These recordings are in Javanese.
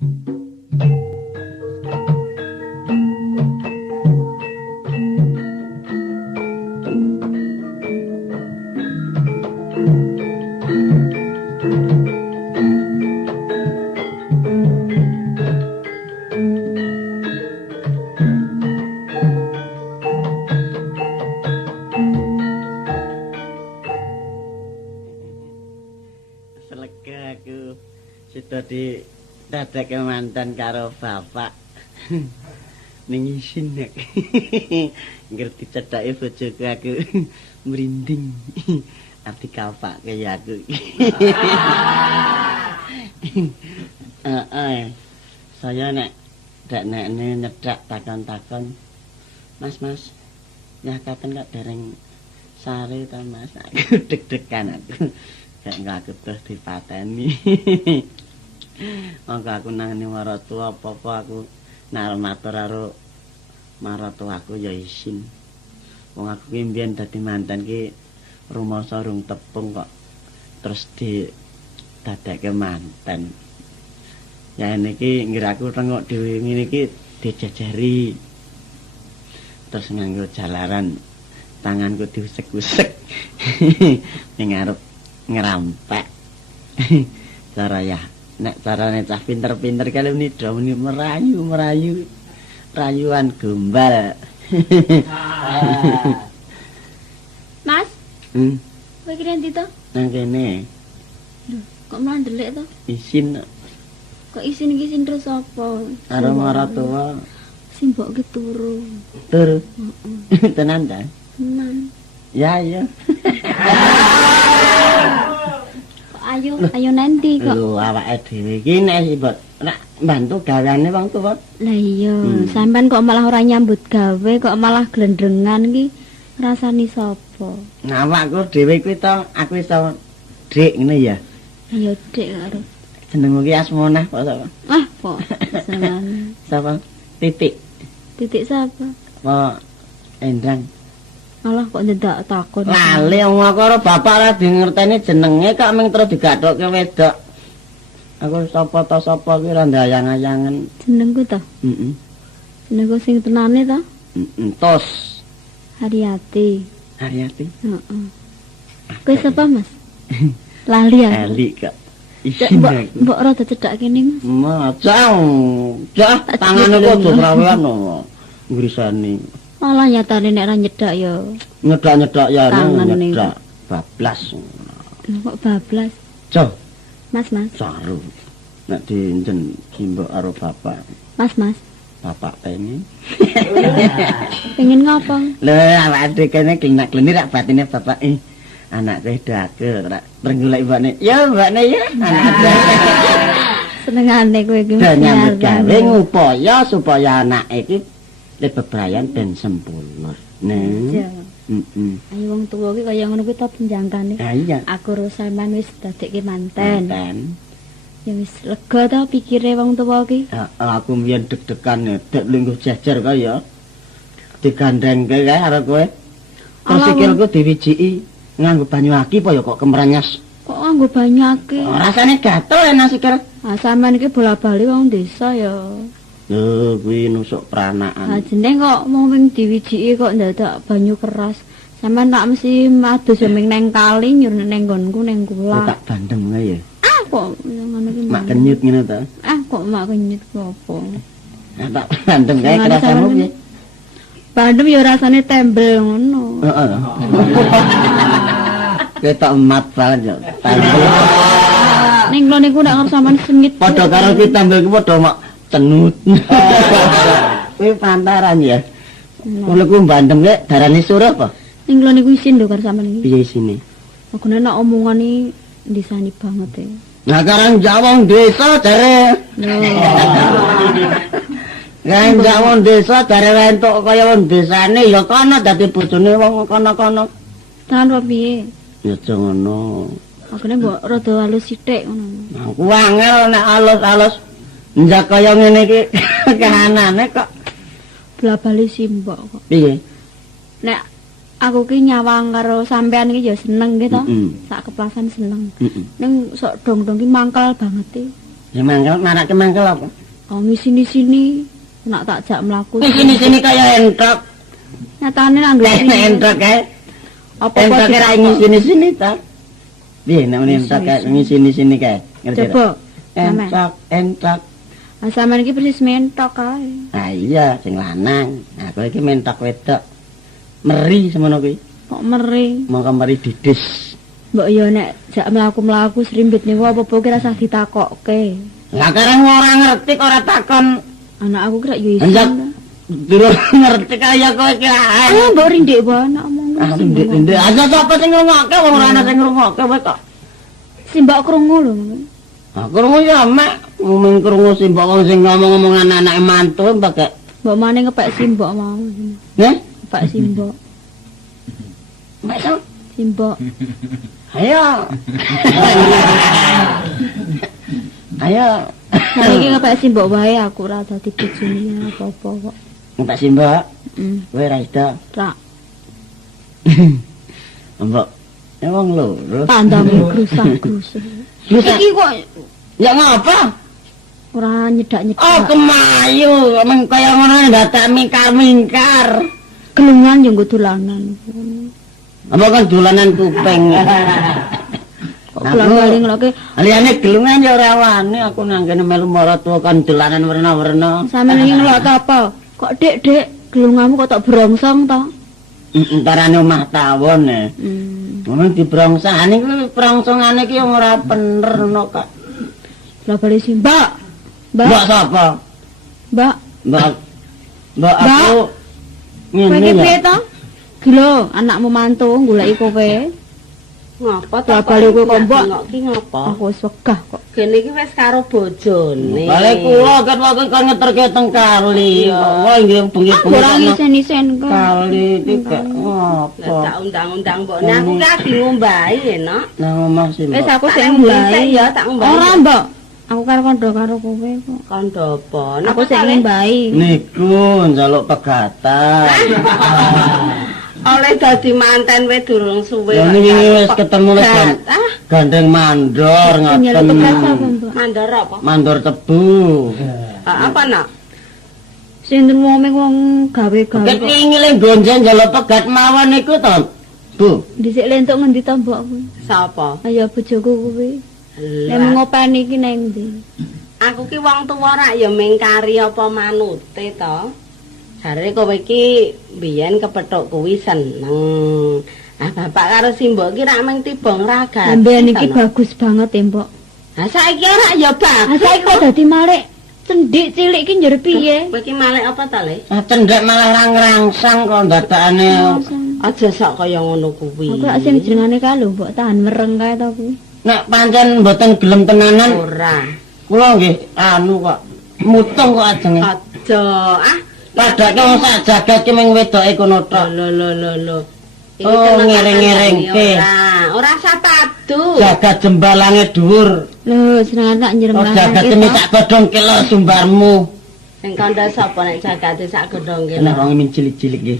Selega aku sudah didadake mantan karo bapak. Ning isin nek. Ngerti cedhake bojoku aku merinding. Arti kapak kaya aku. Saya nek nyedak takon-takon. Mas, ya katen kok dereng sare ta Mas. Aku deg-degan aku. Gak aku terus dipateni. Monggo aku nangani maratuwa apa-apa aku nek matur karo maratuwaku ya isin. Wong aku ki mbiyen dadi mantan ki rumangsa rung tepung kok terus dadekke mantan. Ya niki ngira aku tengok dhewe ngene iki dijajari. Terus nganggo jalaran tanganku diusek-usek. Ning arep ngerampek. Cara ya nek carane cah pinter-pinter kali nidha muni merayu rayuan gombal. Mas? Kowe kira ndi to? Nang kene. Lho, kok malah ndelik to? Isin. Kok isin iki sing terus apa? Karo maratuwa. Sing mbok ki turu. Tur. Heeh. Tenan ta? Tenan. Ya iya. Ayo nanti kok. Lho awake dhewe iki nek bantu gaweane wong tuwa. Lah iya, sampean kok malah ora nyambut gawe, kok malah glendrengan iki rasani sapa? Nah awakku dhewe kuwi to, aku iso Dik ngene ya. Ayo Dik karo. Jenengmu ki Asmonah kok sapa? Ah, kok senengane. Sapa? Titik. Titik sapa? Apa Endang? Malah kok ndak takon. Lali wong aku karo bapak ora dingerteni jenenge kok mung terus digathukke wedok. Aku sapa to sapa ki ora ndayang-ayangen. Jenengku to? Heeh. Jenengku sing tenane to? Heeh. Tos. Haryati. Haryati. Heeh. Kowe sapa, Mas? Lali ya. Eli kok. Mbok rada cedhak kene, Mas. Macang. Jah tangane kok aja rawean no. Ngrisani. Malah nyatane nek ra nyedak ya. Nyedak-nyedak ya Tangan nyedak. Bablas. Lho kok bablas? Jo. Mas. Saru. Nek dinjen simbok karo bapak. Mas. Bapak pengen. Pengen ngopo? Lho awake kene klinak-klinik rak batine bapak anak sedake rak trenggolek mbakne. Ya mbakne ya. Senengane kowe iki. Nyambut gawe ngupaya supaya anake iki bebrayan ben sempurna. Nah. Heeh. Ayo wong tuwa iki kaya ngono kuwi ta penjangkane. Ha iya. Aku ro sampean wis dadekke manten. Manten. Ya wis lega ta pikire wong tuwa iki. Aku mbiyen deg-degan dek lungguh jejer kaya digandengke kae karo kowe. Terus sikilku diwijiki nganggo banyu aki apa ya kok kemrenyes. Kok nganggo banyu aki? Rasane gatel enak sikil. Ah sampean iki bola-bali wong desa ya. Lho kuwi nusuk pranaan. Ha jeneng kok mung wing diwijiki kok ndadak banyu keras. Sampeyan tak mesti adus ming neng kali nyur neng nggonku neng kula. Tak bandem kae ya. Ah kok ngono ki. Mak kenyut ngene ta. Ah kok mak kenyut apa? Tak bandem kae kerasanmu piye? Bandem ya rasane tembel ngono. Heeh. Ketok emat banget ya. Tembel. Ning kula niku nek ngarep sampean sengit. Padha karo ki tembel ki padha mak cenut. Kuwi pantaran ya. Kula ku bandem kek darane suruh apa? Ning kula niku isin lho karo sampean iki. Piye isine? Aku nek omongan iki disani banget e. Nah karang jawong desa jare. Karang jawong desa jare entuk kaya wong desane ya kono dadi bojone wong kono-kono. Tahan apa piye? Ya aja ngono. Aku nek mbok rada halus sithik ngono. Aku angel nek alus-alus njak kaya ngene iki kahanane kok. Blabali simbok kok. Piye? Nek aku ki nyawang karo sampean iki ya seneng gitu. Heeh. Sak keplasan seneng. Ning sok dong-dong ki mangkel banget e. Ya mangkel marake mangkel apa? Oh sini nak tak jak mlaku. Sini kaya entok. Nyatane nang ndelok Entok kae. apa Entok kira sini ta. Piye nek entok kae sini kae. Coba. Entok. Ah sampean iki persis mentok kae. Ah iya sing lanang. Nah kowe iki mentok wedok. Meri semono kuwi. Kok meri? Mongko meri didis. Mbok yo nek jak mlaku-mlaku srimbit niku apa-apa ki rasah ditakokke. Lah karang ora ngerti kok ora takon. Anak aku kira yo Enjak isin. durung ngerti kaya kowe ki. Ah mbok rindik wae anak omong. Ah ndek aja sapa sing ngrungokke wong ora ana sing ngrungokke kowe kok. Simbok krungu lho. Ah krungu ya mak, mung krungu simbok wong sing ngomong-ngomong anak-anake mantu pakai. Mbok maneh ngepek simbok mau. Neh? Ngepek simbok. Mak so. Simbok. Ayo. Ayo. Saiki ngepek simbok wae aku ora dadi bojone apa-apa kok. Mbak Simbok, Heeh. kowe ra ido. Rak. Mbok, ya wong loro. Tandamu grusah-grusah. Iki kok Ya ngapa? ora nyedak-nyedak. Oh, kemayu, men kaya ngono ndadak mingkar-mingkar. Gelungan yo nggo dolanan. Apa kan dolanan kuping. Kok bola-bali ngeloke Liyane gelungan ya ora wani aku nang kene melu maratuwa kan dolanan werna-werna. sampeyan iki ngelok apa? Kok Dik, gelunganmu kok tak brongsong to? Entarane omah tawon e. Ngono dibrongsane kuwi brongsongane iki ora bener no kok. Bola-bali si Mbak. Mbak sapa? Mbak. Mbak aku Kowe ngene iki piye ya. to? Gila, anakmu mantu goleki kowe. Ngapa Bola-bali kowe kok Mbak? Ki ngapa? Aku wis wegah kok. Gene iki wis karo bojone. Balik kula kan waktu kan ngeterke teng kali. Wah nggih bengi-bengi. Ora ngisen-isen kok. Kali iki gak Lah ngopo. tak undang-undang mbokne aku ki lagi ngombahi enak. Nang omah sih. Wis Mbak. aku Tak sing ngombahi ngombahi ya, tak ngombahi. Ora, Mbak. Aku karo kondo karo kowe kok. Kandha apa? Aku sing ngombahi. Niku njaluk pegatan. Oleh dadi manten we durung suwe. Ya kok niki njaluk wis ketemu wis pegat. Ah, gandeng mandor Nyeluk ngoten. pegat apa, Mbak? mandor apa? Mandor tebu. Apa nak? Sing ngomong wong gawe-gawe Ket kok. ngile gonjen njaluk pegat mawon niku to. Bu, Dhisik lentuk ngendi to, Mbok? Sapa? Ayo bojoku kuwi. Nek Lah, ngopeni iki nang ndi? aku ki wong tuwa rak ya mingkari apa manute to. Jare kowe iki biyen kepethuk kuwi seneng. Ah bapak karo simbok ki rak mung tiba ngragati. Sampeyan iki to, no. bagus banget ya, Mbok. Lah saiki ora ya Ah bagus. saiki kok dadi malek cendik cilik iki njur piye? Kowe iki malek apa ta, Le? cendhek malah ngrangsang kok ndadakane. Aja sok kaya ngono kuwi. Aku lak sing jenengane kae lho, Mbok tahan mereng kae to kuwi. Nek pancen mboten gelem tenanan, Ora. kula nggih anu kok mutung kok ajenge. Aja ah. Padake wong sak jagat ki mung wedoke kono tok. Lho. Oh, ngiring-ngiringke. Ora sapadu. Jagat jembalange dhuwur. Lho, senengane tak Oh, nyeremane. jagat ini sak godhong kilo sumbarmu. Sing kandha sapa nek jagate sak godhong ki. Nek wong min cilik-cilik nggih.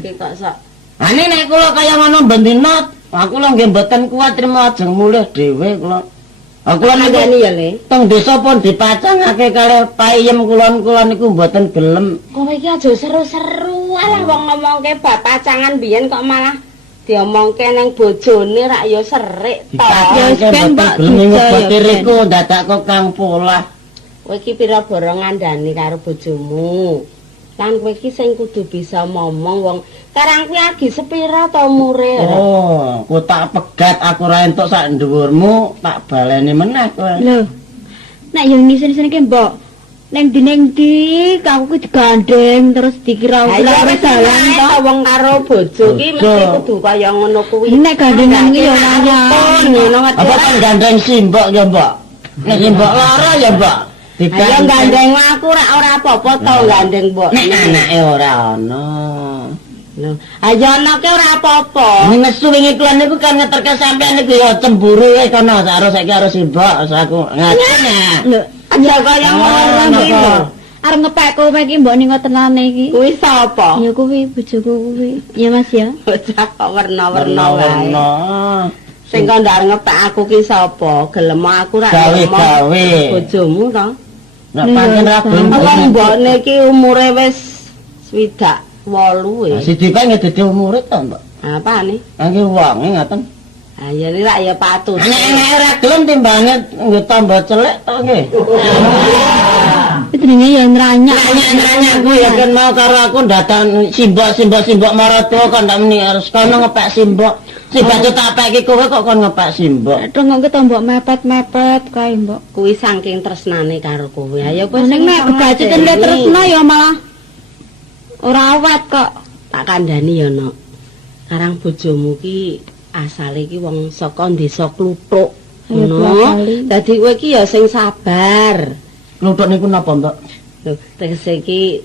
Iki kok sok. Ane nek kula kaya ngono bendina, aku lho nggih mboten kuat trimo ajeng mulih dhewe kula. Aku lho Ngandani ya, Le. teng desa pun dipacangake kali payem kulon-kulon niku mboten gelem. Kowe iki aja seru-seru. Alah wong ngomongke bab pacangan biyen kok malah diomongke ning bojone rak ya serik to. Ya, wis, Dipacangake Ben, mboten Mbak, gelem juga, ngobati ya, Ben. riku dadak kok Kang Polah. Kowe iki pira boro ngandani karo bojomu. Lan kowe iki sing kudu bisa momong wong karang kuwi lagi sepira to umure. Oh, ku tak pegat aku ra entuk sak dhuwurmu, tak baleni meneh kowe. Lho. Nek yang ngisen-ngisen iki, Mbok. Neng di aku ku digandeng terus dikira Ayo ora dalan to. wong karo bojo ki mesti kudu kaya ngono kuwi. Nek gandengan iki ya ora Pun ngono ngerti Apa ora? kan gandeng simbok ya, Mbak? Nek simbok lara ya, Mbak. Ayo gandeng aku ora apa-apa to gandeng mbok. Nek anake ora ana. Lho, ayo anake ora apa-apa. Ning nesu wingi kuwi niku kan ngeterke sampean niku ya cemburu wis kono harus saiki harus simbok aku ngaten ya. Lho, Aja kaya ngono iki. arep ngepek kowe iki mbok ning tenane iki. Kuwi sapa? Ya kuwi bojoku kuwi. Ya Mas ya. Bocah kok werna-werna wae. Warna. Sing kandhar ngepek aku ki sapa? Gelem aku ra gawe. Bojomu to? Nek pancen ra gelem. Wong mbokne ki umure wis 28 Siji kae ngedadi umure to, Mbak. Apane? Angge wonge ngaten. Ah ya ora ya patut. Nek ora gelem timbange nggo tambah celek to nggih. Jenenge ya nranyak. Nanya ku ya kan mau karo aku datang simbok maratuwa kok ndak meni harus kono ngepek simbok. Simbok tak peki kowe kok kon ngepek simbok. Tengok tombok mepet-mepet kae, Mbok. Kuwi saking tresnane karo kowe. Ayo kowe Ning nek bebaceten le tresno ya malah ora awet kok. tak kandhani ya, Nok. Karang bojomu ki asale ki wong saka desa Kluthuk. Ayo, Ngono. Dadi kowe ki ya sing sabar. Kluthuk niku napa, Mbak? Lho, tegese ki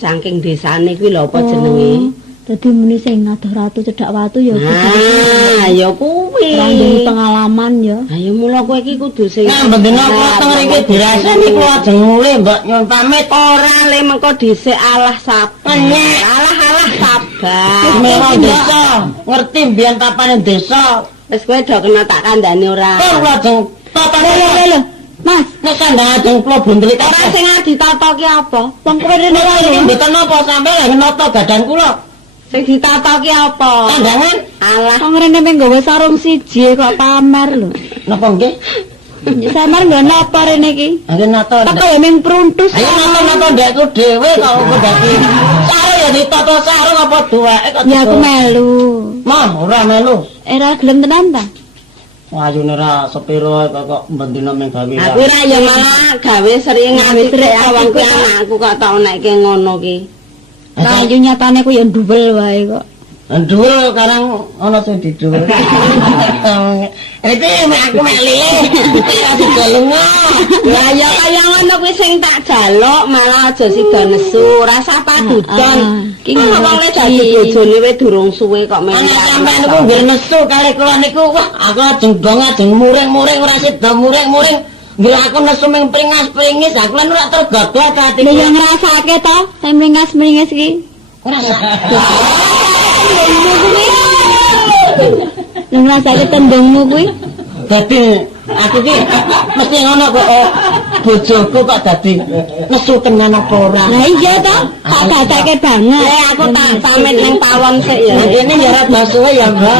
saking desane kuwi lho apa jenenge? Dadi muni sing ngadoh ratu cedhak watu ya Ah, ya kuwi. Randeng pengalaman ya. Ayo mula kowe iki kudu sing Nah, bendina klothong iki dirasani kuwi ajeng mulih, Mbak, nyuwun pamit. ora le mengko dhisik alah sabar. Alah sabar. Memang desa, ngerti mbiyen tapane desa. Wis kowe do kena tak kandhani ora? Kok ajeng tapane Lho, Mas, nek kandhane ajeng kula bundelit Ora sing ditata ki apa? wong kowe rene Ora iki mboten napa sampe lagi nata badan kula. Sing ditata ki apa? Kandangan Alah, wong rene mung nggawa sarung siji kok pamer lho. napa nggih? Samar nggo napa rene iki? Angge nata. Teko ya mung pruntus. Ayo nata ndekku dhewe kok aku dadi. Sarung ya ditata sarung apa duweke kok. Ya aku melu. Mah ora melu. Era gelem tenan ta? Wayune ra sepiro kok bendina ming gawe. aku ora ya malah gawe sering ngatrik wong ki anakku kok tak onekke ngono ki. Kayu nyatane ku ya ndubel wae kok. Ndul karang ana sing didul. Iki aku mek lile. Digelungo. Lah ya kaya ngono kuwi sing tak jaluk malah aja sida nesu, rasa padudon. Ki Ki wong le dadi bojone wis durung suwe kok men. Ana sampean niku nggih nesu kali kula niku wah aku ajeng dong ajeng muring-muring ora sida muring-muring. Nggih aku nesu ming pringas-pringis aku lan ora tergoda ati. Lha yo ngrasake to, sing mringas-mringas iki. Ora Lha ngrasake tembungmu kuwi. dadi aku ki mesti ngono kok bojoku kok dadi nesu tenan apa ora. Lah iya to, tak dadake banget. Aku tak pamit nang pawon sik ya. Ini njarat basuh ya, Mbak.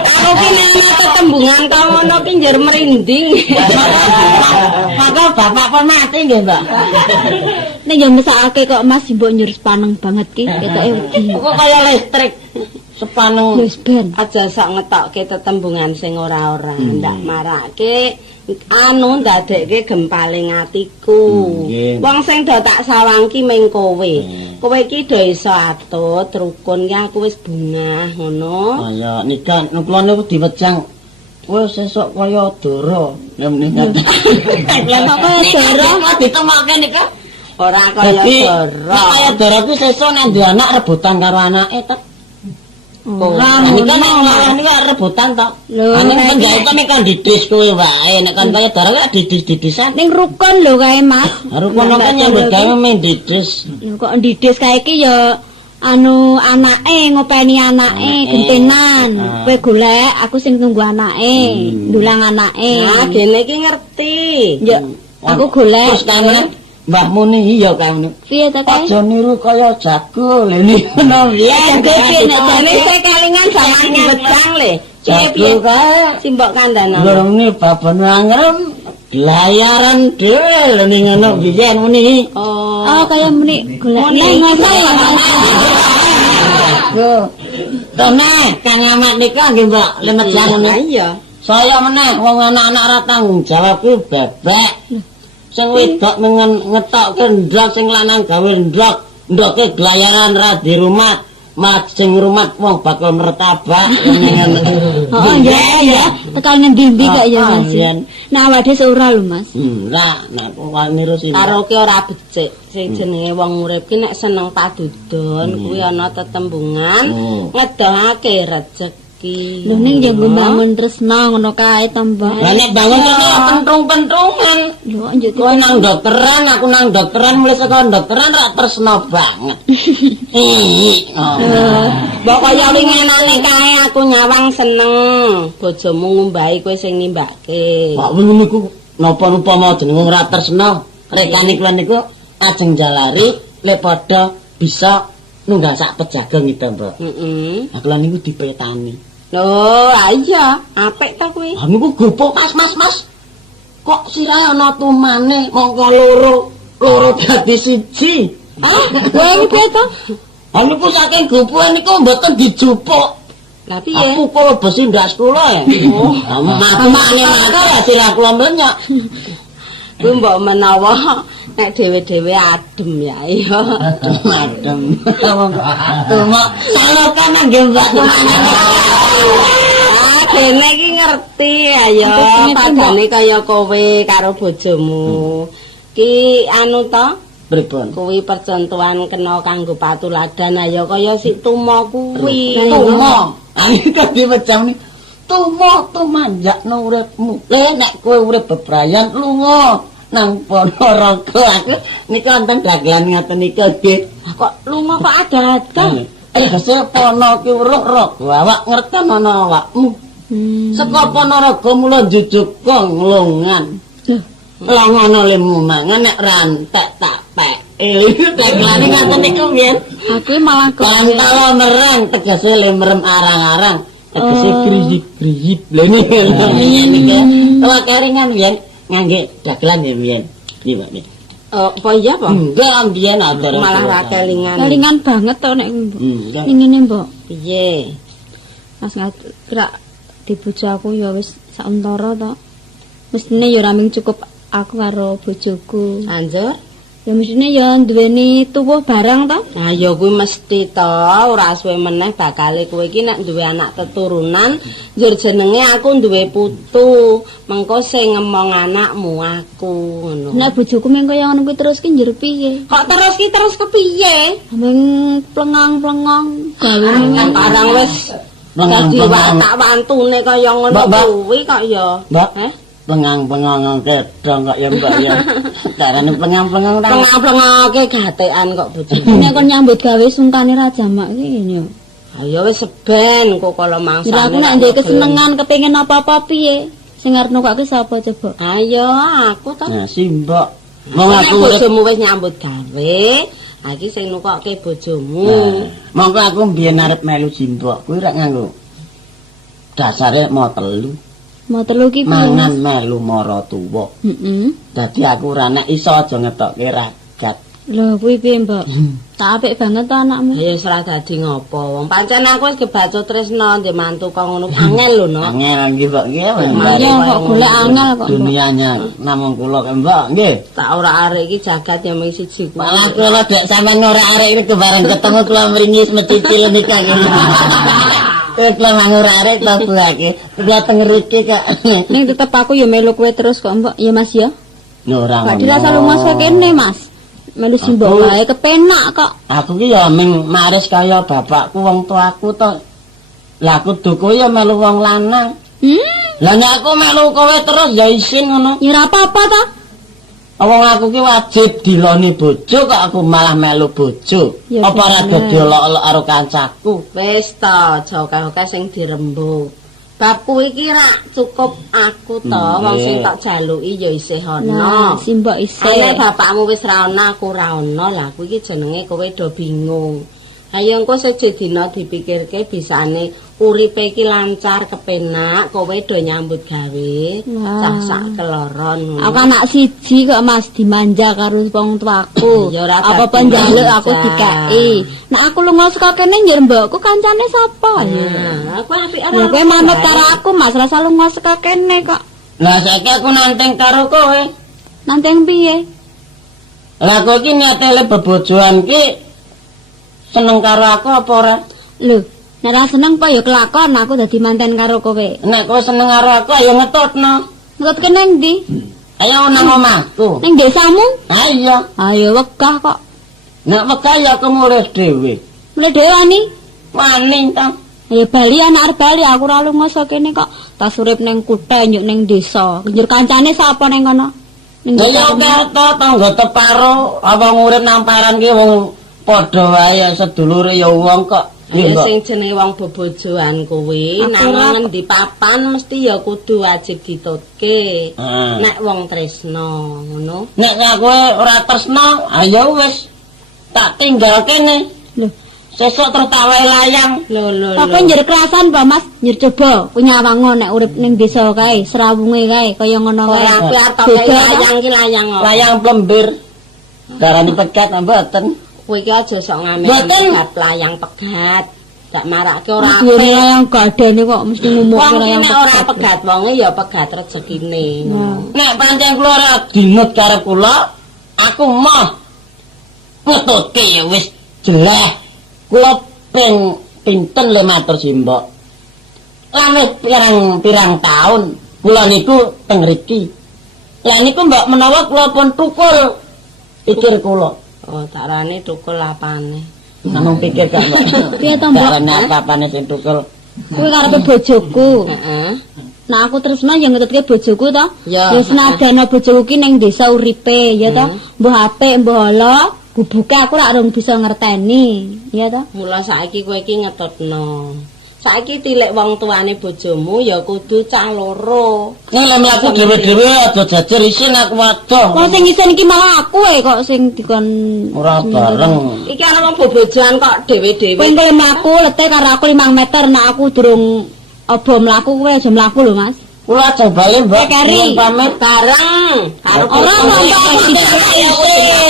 Aku ki nek ketembungan kau ngono ki njer merinding. Maka bapak pun mati nggih, Mbak. Nek yo mesakake kok Mas mbok nyurus paneng banget ki, ketoke wedi. Kok kaya listrik sepaneng. Wis ben. Aja sok ngetokke tetembungan sing ora-ora, ndak marake anu ndadekke gempaling atiku. Wong sing do tak sawangki ming kowe. Kowe iki do iso atut, rukun ki aku wis bungah ngono. Kaya nikah kula niku diwejang. Wes sesuk kaya Dara. Lah menika. Lah kok kaya Dara ditemokke nikah. Ora kaya Dara. Kaya Dara ku sesuk nek duwe anak rebutan karo anake ta. ora Nikah nek larang niku rebutan to. Lho, Ane penjahit nek kan didis kowe wae, nek kan kaya Dara kan didis-didisan. ning rukun lho kae Mas. Rukun kan nyambut gawe men didis. Lho kok ndidis kae iki ya anu anake ngopeni anake gentenan. Kowe golek, aku sing tunggu anake, ndulang anake. Nah, dene iki ngerti. Ya aku golek. Terus kan Mbah Muni iya kan. Piye ta kae? Aja niru kaya jago lho ini ngono piye. Dene jane kelingan zaman diwedang le. Jago kae. Simbok kandhana. Lho ini babon angrem layaran dhewe lho ning ngono biyen muni. Oh kaya muni golek nang Yo. Tone Kang Ahmad nika nggih Mbak lemet jangan. Iya. Saya meneh wong anak-anak ra tanggung jawab ku bebek. Sing wedok ngetokke ndok sing lanang gawe ndok. Ndoke glayaran ra di rumah. Malah sing rumah wong bakal mertabak. Oh iya. Tekan ngendi-endi kok ya Mas. Nah awake ora lho Mas. Lah nek wong niru sih. Karaoke ora becik. Sing jenenge wong urip ki nek seneng padudon kuwi ana tetembungan ngedohake rejeki. iki. Lho ning ya mbangun tresna ngono kae to, Mbak. Lah nek bangun kene pentrung-pentrungan. Lho njuk Kowe nang dokteran, aku nang dokteran, mulai saka dokteran ra tresna banget. Mbok kaya winginane kae aku nyawang seneng. Bojomu ngumbahi kowe sing nimbake. Pak wingi niku napa upama jeneng ora tresna, rekane kula niku ajeng jalari le padha bisa nunggal sak pejagang gitu, Mbak. Heeh. Aku lan niku dipetani. Loh, iya, apik ta kuwi. Ah niku gopok Mas. Kok sirahe ana tumane mongko loro dadi siji. Ah, kowe iki piye to? Ah niku saking gopoke niku mboten dijupuk. Lah piye? Aku kok besi ndas kula ya. Oh, mati ya sirah kula menyok. Kuwi mbok menawa nek dhewe-dhewe adem ya iya. Adem. Cuma salokan nggih Mbak. Dene iki ngerti ya, padane kaya kowe karo bojomu. Ki anu to, Pripun? kuwi percontohan kena kanggo patuladan ya kaya sik tumo kuwi. Tumo. Ayo kok diwacam ni. Tumo manjakno uripmu. Nek kowe urip bebrayan lunga nang Ponorogo aku niku wonten dagelan ngaten niku nggih. Kok lunga kok ada-ada? Tegese Pono ki weruh-weruh awak ngerten ana awakmu. Saka Ponorogo mula jujuk nglongan. Langono lemu mangan nek rantek tak pek. Dagelane ngaten niku piye? Aku malah kok Pantalo mereng tegese lemrem arang-arang. Tegese griyip-griyip. Lha niki niki. Tawa keringan yen ngangge dagelan ya piye? Iki Pak. Apa iya, Pak? Enggak ambiyen atur. Malah ra kelingan. kelingan banget to nek Mbok. Enggak. Ning ngene, Mbok. Piye? Mas kira di bojo aku ya wis sauntara to. Mestine ya raming cukup aku karo bojoku. Anjur? Ya mestine ya duweni tuwuh barang to. Nah ya kuwi mesti to, ora suwe meneh bakale kowe iki nek duwe anak keturunan, njur jenenge aku duwe putu. Mengko sing ngemong anakmu aku ngono. Nek bojoku meng kaya ngono kuwi terus ki njur piye? Kok terus kepiye? Meng plengang-plengang gawe Barang wis dadi watak wantune kaya ngono kuwi kok ya. Mbak, pengang-pengang kedong kok ya Mbak ya. Karane pengang-pengang ta. Pengang-pengoke gatekan kok bojoku. nek kon nyambut gawe sungkane ra jamak ki ngene yo. Ayo wis seben kok kala mangsane. Jadi aku nek ndek kesenengan kepengin apa-apa piye? Sing arep nukokke sapa coba? Ayo aku to. Nah, Mbak. Wong Nek aku urip bojomu wis nyambut gawe, ha iki sing nukokke bojomu. mongko aku mbiyen arep melu jimbok kuwi rek nganggo dasare mau telu. Mau telu ki Mangan melu mara tuwa. Heeh. Dadi aku ora nek iso aja ngetokke ragat. Lho kuwi piye, Mbak? Tak apik banget to anakmu. Ya wis ora dadi ngopo. Wong pancen aku wis kebacut tresna ndek mantu kok ngono angel lho no. Angel nggih Mbak nggih. Ya kok golek angel kok. Mbak. Dunianya namung kula Mbak nggih. Tak ora arek iki jagat ya mung siji kuwi. Malah kula dek sampean ora arek iki kebareng ketemu kula mringis mencicil nikah ngene. Kula mangur arek to buake. Dateng ngriki kok. Ning tetep aku ya melu kowe terus kok, Mbak. Ya Mas ya. Ora. Gak dirasa lumas kok kene, Mas. Melu simbok wae kepenak kok. Aku ki ya ming maris kaya bapakku wong tuaku to. Lah aku duku ya melu wong lanang. Lah nek aku melu kowe terus ya isin ngono. Ya ora apa-apa to. Wong aku ki wajib diloni bojo kok aku malah melu bojo. Ya Apa ora bener. dadi olok-olok karo kancaku? Wis to, aja oke-oke sing dirembug. Bab kuwi iki ra cukup aku to, wong sing tak jaluki ya isih Nah, ana. simbok Nek isih. bapakmu wis ra ana, aku ra ana. Lah kuwi iki jenenge kowe do bingung. Ayo engko siji dina dipikirke bisane uripe iki lancar kepenak, kowe do nyambut gawe, Wah. sak keloron. Aku anak siji kok Mas dimanja karo wong tuaku. Ya ora Apa dadi penjaluk aku manja. dikeki. Nek aku lunga saka kene njur mbokku kancane sapa? Nah, aku apik Ya kowe manut karo aku Mas, rasa lunga saka kene kok. Lah saiki aku nanteng karo kowe. Nanteng piye? Lah kowe iki niate le bebojoan ki seneng karo aku apa ora? Lho, nek ra seneng apa ya kelakon aku dadi manten karo kowe. Nek kowe seneng karo aku ayo ngetutno. Ngut kene ndi? Ayo nang omahku. Ning desamu? Ayo. Ayo wegah kok. Nek wegah ya aku ngurus dhewe. Mulai dhewe wani. Wani ta. Ya bali anak arep bali aku ora lunga saka kene kok. Tas urip ning kutha nyuk ning desa. Njur kancane sapa ning kono? Ning Ya kata tangga teparo apa ngurip nang paran ki wong padha wae sedulure ya wong kok. Ya sing jenenge wong bebojoan kuwi nang ngendi papan mesti ya kudu wajib ditutke. Nek wong tresno ngono. Nek kowe ora tresno, ayo wis tak tinggal kene. Lho, Sesuk terus tak wae layang. Lho. tapi njur kerasan Pak Mas, njur coba punyawango nek urip ning desa kae, serawunge kae kaya ngono kae. Kaya aku arep tak layang ki layang apa? Layang plembir. Darani pegat mboten. Kowe iki aja sok ngamen Mboten. pegat layang pegat. Dak marake ora Njur apik. yang gadane kok mesti ngumukke Wong ki layang nek ora pegat wonge ya pegat rezekine. Nek pancen kula ora dinut karo kula, aku mah ngetutke ya wis jeleh. Kula ping pinten le matur simbok. Lan wis pirang taun kula niku teng mriki. Lah niku mbok menawa kula pun tukul pikir kula. Oh, tarane tukul apane? Namung pikir gak mbok. Piye to, Mbok? Darane apane sing tukul. Kuwi karepe bojoku. Heeh. Nah aku tresno ya ngetutke bojoku to. Ya. Wis senajan bojoku ki ning desa uripe ya to. Mbah apik mbah ala, bubuke aku rak rung bisa ngerteni, ya to. Mula saiki kowe iki ngetutno. Saiki tilek wong tuane bojomu ya kudu cah loro. Ning lek mlaku dhewe-dhewe aja jajar isin aku wadoh. Kok sing isen iki malah aku kok sing dikon Ora bareng. Iki ana wong bobojoan kok dhewe-dhewe. Kowe gelem mlaku letih karo aku 5 meter nek aku durung aba mlaku kowe aja mlaku lho Mas. Kula ajeng bali Mbak. Keri. Nyuwun pamit. Bareng karo Ora nonton aku dhisik.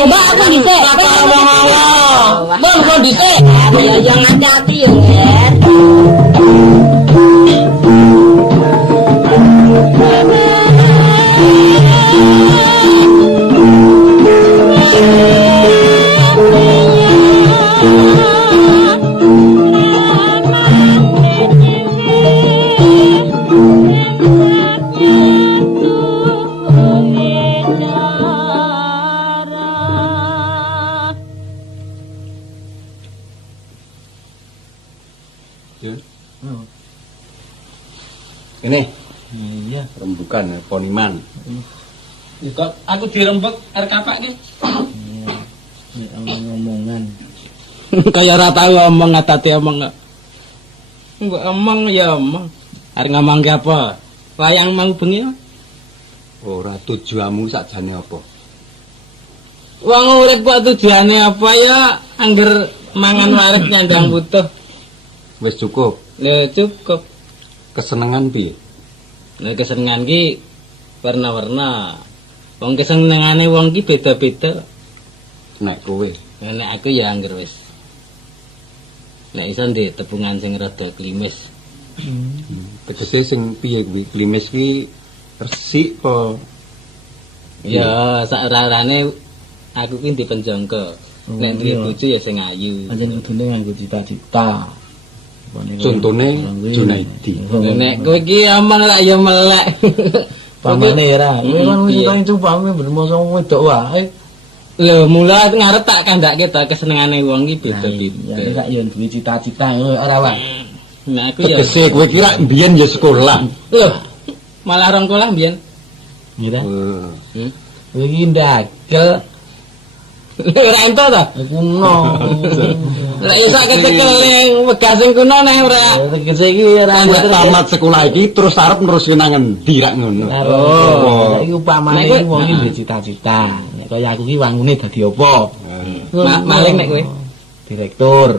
Mbak aku dhisik. Karo wong Allah. Mbak kok dhisik. ya ngati-ati ya, Nger. Ini Iya. rembukan ya, poniman. Kok aku dirembek arek kapak ki. Omong-omongan. Kayak ora tau omong ngatati omong kok. Enggak omong ya omong. Arek ngomong ki apa? Layang mau bengi. Ora tujuanmu sakjane apa? Wong urip kok tujuane apa ya angger mangan wareg nyandang butuh. Wis cukup. Lho cukup. Kesenengan piye? Lah kesenengan ki warna-warna. Wong kesenengane wong ki beda-beda. Nek kowe Nek aku ya angger wis. Nek iso ndek tepungan sing rada klimis. tegese sing piye kuwi? Klimis ki resik apa? Ya sakrarane aku ki dipenjangka. Nek duwe bojo ya sing ayu. Pancen kudune nganggo cita-cita. Contone Junaidi. Nek kowe iki omong lak ya melek. Pamane ra, kowe kan wis tau coba ben mosok wedok wae. Lho mula ngarep tak kandhake ta kesenengane wong iki Ya beda-beda. sak yo duwe cita-cita ngono ora wae. Nek aku ya Tegese kowe kira mbiyen ya sekolah. lho malah rong kolah mbiyen. Ngira. Eh, Kowe iki ndagel Ora ento ta? kuno. Lah iso ketekeling wegas sing kuno nek ora. Tegese iki ora Nek tamat sekolah iki terus arep neruske nang endi rak ngono. Oh, iki upamane Nek kowe- wong iki duwe cita-cita. Nek kaya aku iki wangune dadi apa? Maling nek kowe. Direktur,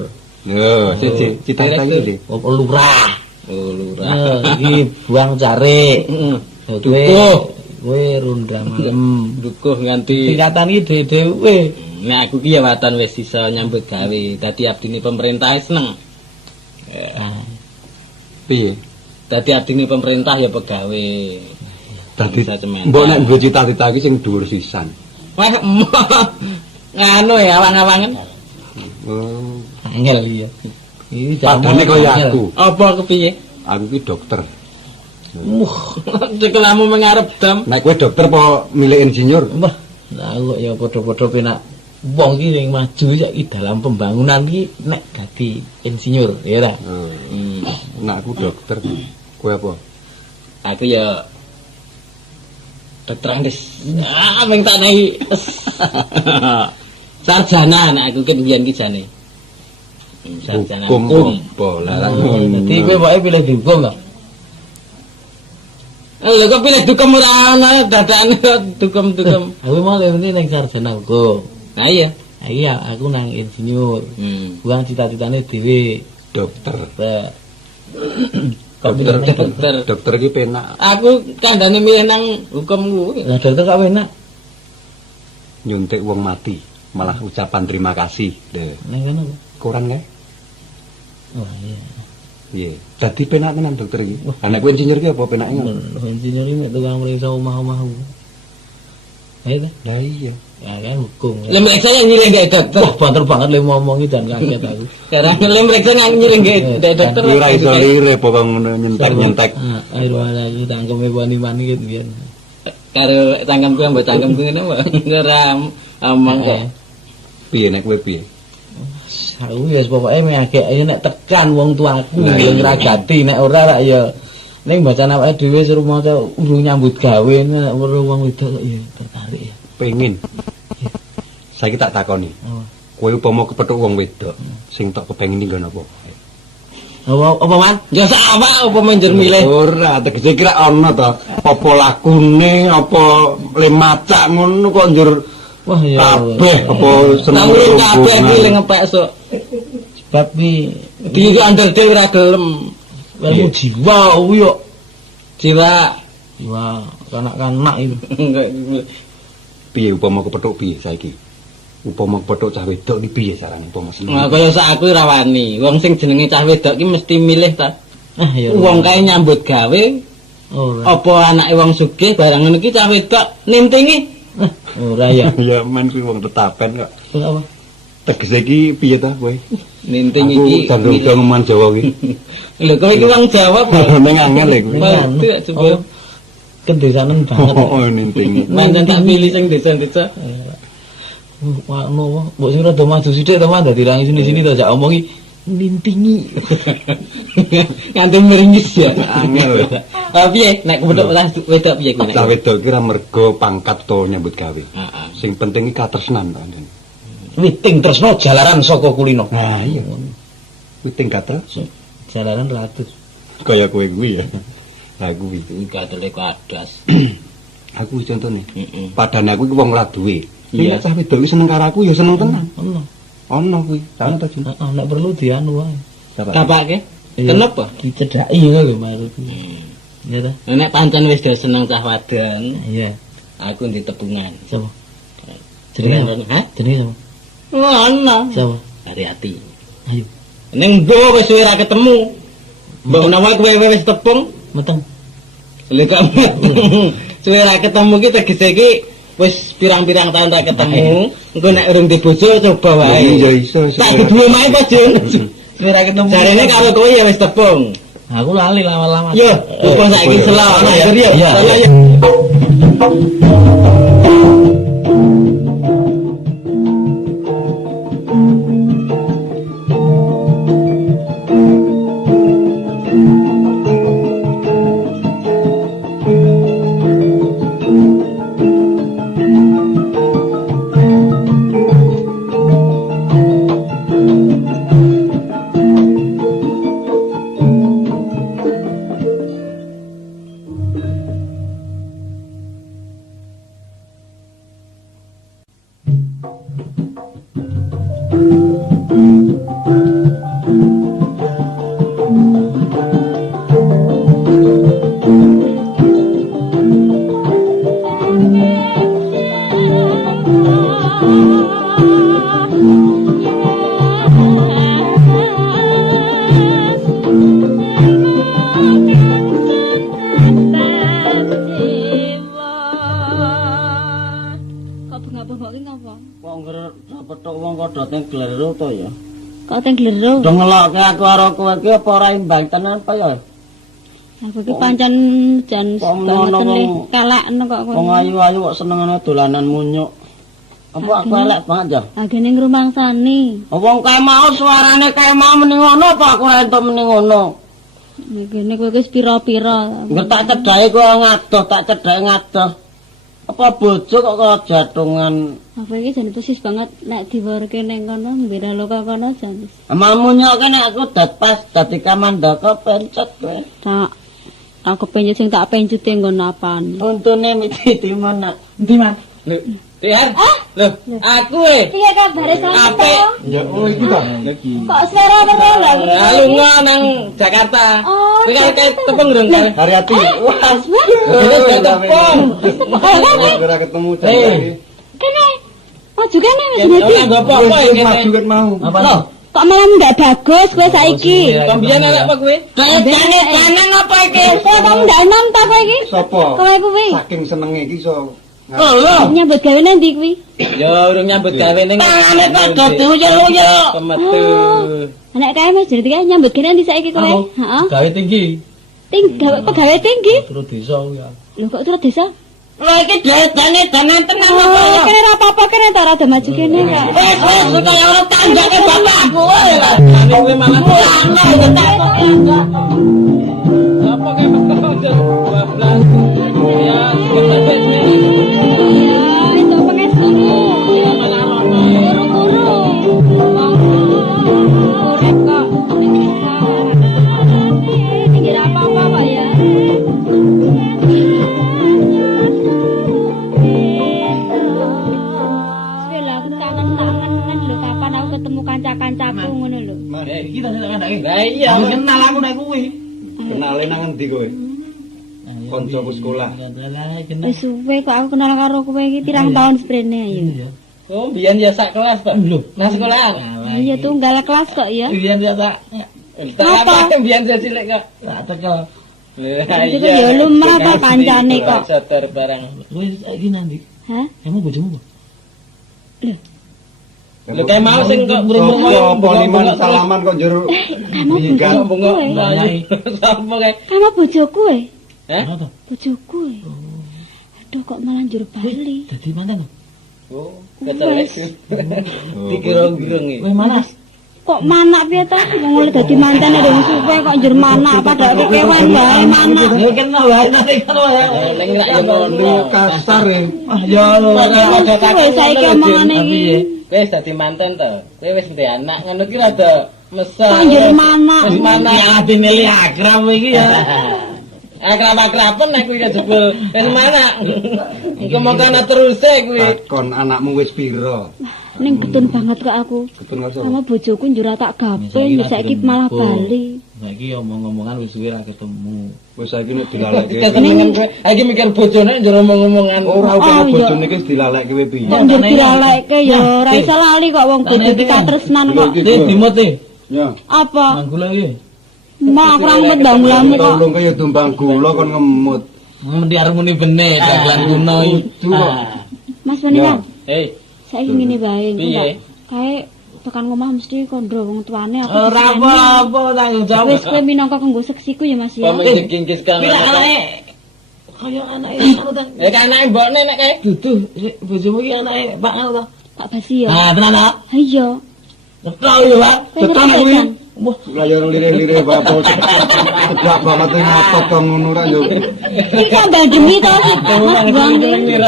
Yo, siji cita-cita iki lho. apa lurah. Oh lurah. Iki buang carik. Heeh. Dukuh. Kowe ronda malam. Dukuh nganti Tingkatan iki dhewe-dhewe. nek aku ki ya watan wis iso nyambut gawe. Dadi abdine pemerintah seneng. Piye? Dadi abdine pemerintah ya pegawe. Dadi Bisa cementan. mbok nek nggo cita-cita iki sing dhuwur sisan. Wah, nganu ya awang-awangan. Oh, Angel iya. Iki padane kaya aku. Apa kepiye? Aku ki dokter. Cekelamu mengarep dam. Nek kowe dokter apa milih insinyur? Mbah, lah kok ya padha-padha penak wong iki sing maju saiki dalam pembangunan iki nek dadi insinyur ya ta. Nek aku dokter. Kowe apa? Aku ya dokter Andes. Ming tak naik sarjana nek aku ki biyen ki jane. Sarjana hukum apa larang ngono. Dadi kowe pokoke pilih hukum to. Lha kok pilih dukem ora ana dadane dukem. Aku mau ngene ning sarjana hukum. Nah iya. Iya, aku nang insinyur. Buang cita-citane dhewe Dokter. Dokter. Dokter iki penak. Aku kandhane milih nang hukum kuwi. Lah dokter kok enak. Nyuntik wong mati, malah ucapan terima kasih. Lho, Nang kono. koran kae. Oh iya. Iya, dadi penak tenan dokter iki. Anak kowe insinyur ki apa penake ngono? Insinyur iki nek tukang mriksa omah-omahku. Ayo ta? Lah iya. Ya kan hukum. Lah mereka yang nyilih gak dokter. Wah, banter banget le ngomongi dan kaget aku. Sekarang lah mereka yang nyilih gak dokter. Ora iso lire pokok ngono nyentek-nyentek. Ayo aku tangkeme wani-wani gitu biyen. Karo tangkemku mbok tangkemku ngene wae. Ora omong kok. Piye nek kowe piye? Aku ya pokoke megake ayo nek tekan wong tuaku yo ngragati nek ora rak ya ning bacaan awake dhewe suruh maca urung nyambut gawe nek weruh wong wedok ya tertarik ya. Pengen. Saiki tak takoni. Kowe upama kepethuk wong wedok sing tok kepengin nggon apa? Apa man? Ya sama apa menjer milih. Ora, tegese kira ana to. Apa lakune, apa le macak ngono kok njur Wah ya kabeh apa seneng Namun kabeh iki le ngepek sok. sebab Iki andel dhewe ora gelem. ilmu jiwa kuwi yo. Jiwa. Wah, kanak-kanak itu. piye upama kepethuk piye saiki? Upama kepethuk cah wedok iki piye carane upama sing? Nah, kaya sak aku ora wani. Wong sing jenenge cah wedok ki mesti milih ta. Ya. Wong kae nyambut gawe Ora. apa anake wong sugih barang ngono ki cah wedok nintingi. Ora ya. Ya men kuwi wong tetapen kok. Apa? Tegese iki piye ta kowe? Ninting Aku iki. gandung ngomongan Jawa iki. Lho kowe iki wong Jawa apa? Ning angel lho kuwi. Tidak coba. Kedesanan banget. Oh ninting. Pancen tak pilih sing desa-desa. Wah, no, mbok sing rada maju sithik to, Mas, dadi rangi sini-sini to, jak omongi nintingi. Nganti meringis ya. Angel. Piye nek kepethuk wedok piye kuwi? Cah wedok iki ora mergo pangkat to nyambut gawe. Heeh. Sing penting iki katresnan to. Witing tresno jalaran saka kulino. Nah iya. Witing katres Jalaran 100. kaya kowe kuwi ya. Lah kuwi. Iki katele kadas. Aku contone. Heeh. Padane aku iki wong ora duwe. Iya. Nek cah wedok iki seneng karo aku ya seneng tenan. Ono. Ono kuwi. Ono ta Jun? Heeh, nek perlu dianu wae. Kapake? Kenapa? Dicedhaki ngono lho, Mas. Ya ta? Nek pancen wis do seneng cah wadon, Iya. aku ndi tebungan. Sapa? Jenenge Jenenge Hah? Jenenge sapa? Ono. Sapa? Hati-hati. Ayo, Ning do wis suwe ra ketemu. Mbok menawa kowe wis tepung, meteng. lha kok suwe ra ketemu ki tegese ki wis pirang-pirang tahun ra ketemu. Engko nek urung di bojo coba wae. Ya iso. Tak gedhe omahe apa, Jun? Suwe ra ketemu. Jarene karo kowe ya wis tepung. Aku lali lama-lama. Yo, kok saiki selo. Iya. Kepethuk wong kodhot ning glero to ya. Kok teng glero. Do ngelokke aku karo kowe iki apa ora imbang tenan apa ya? Aku ki pancen jan Kok ngono ngoten wong- le kalakno kok Wong ayu-ayu kok senengane dolanan munyuk. Apa aku elek banget ya? Agene ngrumangsani. Wong kae mau suarane kae mau meni ngono apa aku ora entuk meni ngono. Ngene kowe wis pira-pira. Engko tak cedhae kowe ngadoh, tak cedhae ngadoh. Apa bojo kok jatungan. Apa iki jan persis banget nek diwarke ning kono mbira loka kono jan. Amamu nyoke nek aku pas dadi kamandaka pencet kowe. Tak aku penjut sing tak pencute nggon apaan. Untune miti timan. Endi, Man? Lho, Tiar. Lho, aku Iya kabare sampe. Ya oh iki ta. Kok suara ora lho. lunga nang Jakarta. Oh, Kowe kare tepung durung kare. Haryati. Wah, Wis tepung. Ora ketemu jane. Kene. Maju kene wis Ya ora mati. apa-apa iki. Maju ket mau. Apa Loh, Kok malah ndak bagus kowe saiki. Kombian anak apa kowe? jane kanan apa iki? Kowe kok ndak enom ta kowe iki? Sopo? Kowe kuwi. Saking senenge iki iso. Oh, lho. Nyambut gawe nang ndi kuwi? Ya urung nyambut gawe ning. Tangane kok dadi uyel-uyel. Pemetu. Anak kae Mas jadi kae nyambut gawe ndi saiki kowe? Heeh. Gawe tinggi. Tinggal pegawe tinggi. Terus desa ya. Lho kok turut desa? Lho iki dane tenan apa Oh, ya? kene ora apa-apa kene ta rada maju kene kok. Wes kaya ora tanjake bapakku wae lah. Ane kowe malah Ana ya tak kok apa ki betul 12. Ya, kita sini. Ah, itu pengen suruh. Ya malah ono. Guru-guru. Urip kok. Tinggi apa-apa Pak ya. Sebelah aku kangen lho kapan aku ketemu kanca-kancaku ngono lho. Iki ta nek anake. Lah iya. Aku kenal aku nek kuwi. Kenale nang endi kowe? Koncoku sekolah. Wis suwe kok aku kenal karo kowe iki pirang tahun sprene ayo. Oh, biyen ya sak kelas, Pak. Lho, Nah sekolahan. Iya tunggal kelas kok ya. Biyen ya tak Tak apa biyen saya cilik kok. tak tekel. Itu kan ya lumrah Pak kancane kok. Sadar barang. Wis saiki nanti. Hah? Emang bojomu apa? Lho kayak mau sing kok Sopo liman salaman kok jero. Kamu Minggat. bojoku kowe. Sapa kae? Kamu bojoku kowe. Hah? Apa to? Bojoku kowe. Aduh kok malah njur bali. Dadi mantan to? Oh, kecelek. Dikira-girang iki. Kowe manas. Kok manak piye ta? Wong oleh dadi mantan ndung suwe kok njur manak padahal kewan wae manak. Ya kenal wae nanti kan wae. Ning rak ya ngono. Kasar e. Ah ya lho. Kowe saiki omongane iki. Wis dadi manten to. Kowe wis ndek anak ngono ki rada mesem. Kok njur manak. Wis manak. Ya atine li akrab iki ya. Akrab-akraban nek kuwi jebul wis manak. Engko mongko ana teruse kuwi. Takon anakmu wis pira? Ning betun banget kok aku. Ketun karo sapa? Sama bojoku njur tak gape, njur saiki malah bali. Saiki omong-omongan wis suwe ra ketemu. Wis saiki nek dilalekke. Kesenengan kowe. Iki mikir bojone njur omong-omongan. Ora Oh, apa iya. bojone iki dilalekke kowe piye? Kok njur diralekke ya ora iso lali kok wong bojo katresnan kok. Dimut e. Ya. Apa? Manggula iki. Mak aku ra ngemut bangulamu kok. Tolong kaya tumbang gula kon ngemut. Mesti arep muni bener dagelan kuno iki. Mas Meningan, Hei, saiki ngene wae engko Piye? tak kae tekan omah mesti kondro wong tuane aku. Ora apa-apa tanggung jawab. Wis kowe minangka kanggo seksiku ya Mas ya. pamit jengkis kan. Bila anake kaya anake anu ta. Kayak anake mbokne nek kae. Duduh, bojomu iki anake Pak anu ta. Pak Basi ya. Ah, tenan ta? Ha iya. Tekan yo, Pak. Tekan kuwi. Wah, layar lire-lire bapak. Tegak banget ngatot kok ngono ra yo. Iki kok demi to sih. Mas buang iki.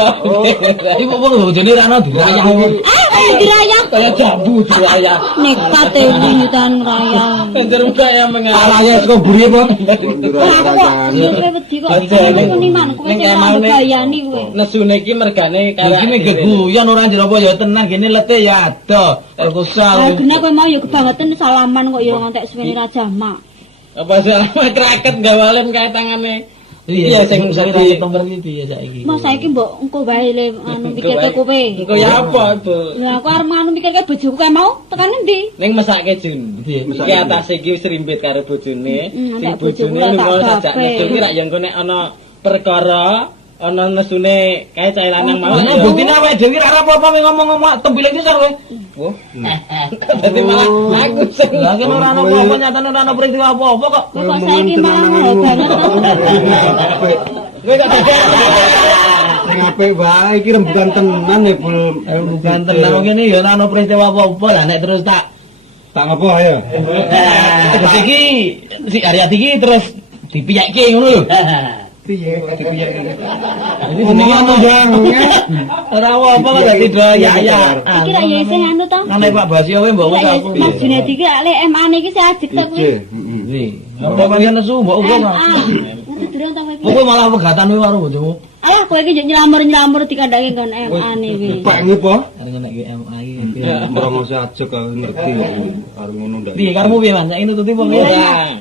Iku apa bojone ra ono dirayah iki. Ah, kaya dirayah. Kaya jambu dirayah. Nekat e nyutan rayah. Kanjer kaya mengarah. Araya saka buri apa? Iya kowe wedi kok. Aku niman kowe sing ora gayani kowe. Nesune iki mergane karo Iki mek geguyon ora njero apa ya tenan kene lete ya ado. Lah Kusal. guna kowe mau ya kebangetan salaman kok ya ngantek suwene ra jamak. Apa salah kraket gawalen kae tangane. Iya sing dadi nomor iki ya saiki. Mas saiki mbok engko wae le anu pikirke kowe. Engko ya apa, Bu? Lah aku arep anu pikirke bojoku kae mau tekan endi? Ning mesake Jun. Piye? Iki atase iki wis rimbit karo bojone. Sing nek bojone bojoku lunga tak sajak gape. nesu ki rak ya engko nek ana perkara ana nesune kae cah lanang mau. Ana buktine awake dhewe ora apa-apa ngomong-ngomong tembile iki sar kowe. Oh. Dadi malah aku sing Lah kene ora ana apa-apa nyatane ora ana peristiwa apa-apa kok. Kok saiki malah banget to. kowe kok apik wae iki rembugan tenan ya, Bul. Bukan tenang ngene ya ana peristiwa apa-apa lah nek terus tak ngopo ayo. terus iki si Aryati iki terus dipiyakke ngono lho. Piye kok dipiyakke? Ini omongan ndang. Ora apa-apa kok dadi doya ya. Iki ra ya isih anu to. Nek Pak Basio kowe mbok Iki aku. Mas Junedi iki lek MA-ne iki ajek to kuwi. Iki. Apa pancen nesu mbok uga. Ngono durung to kowe. Kowe malah pegatan kowe karo bojomu. Ayo kowe iki nyelamur-nyelamur dikandangi kon MA-ne kuwi. Pak ngepo? Arep nek MA iki. Merongos ajek aku ngerti karo ngono ndak. Piye karemu piye Man? Saiki nututi wong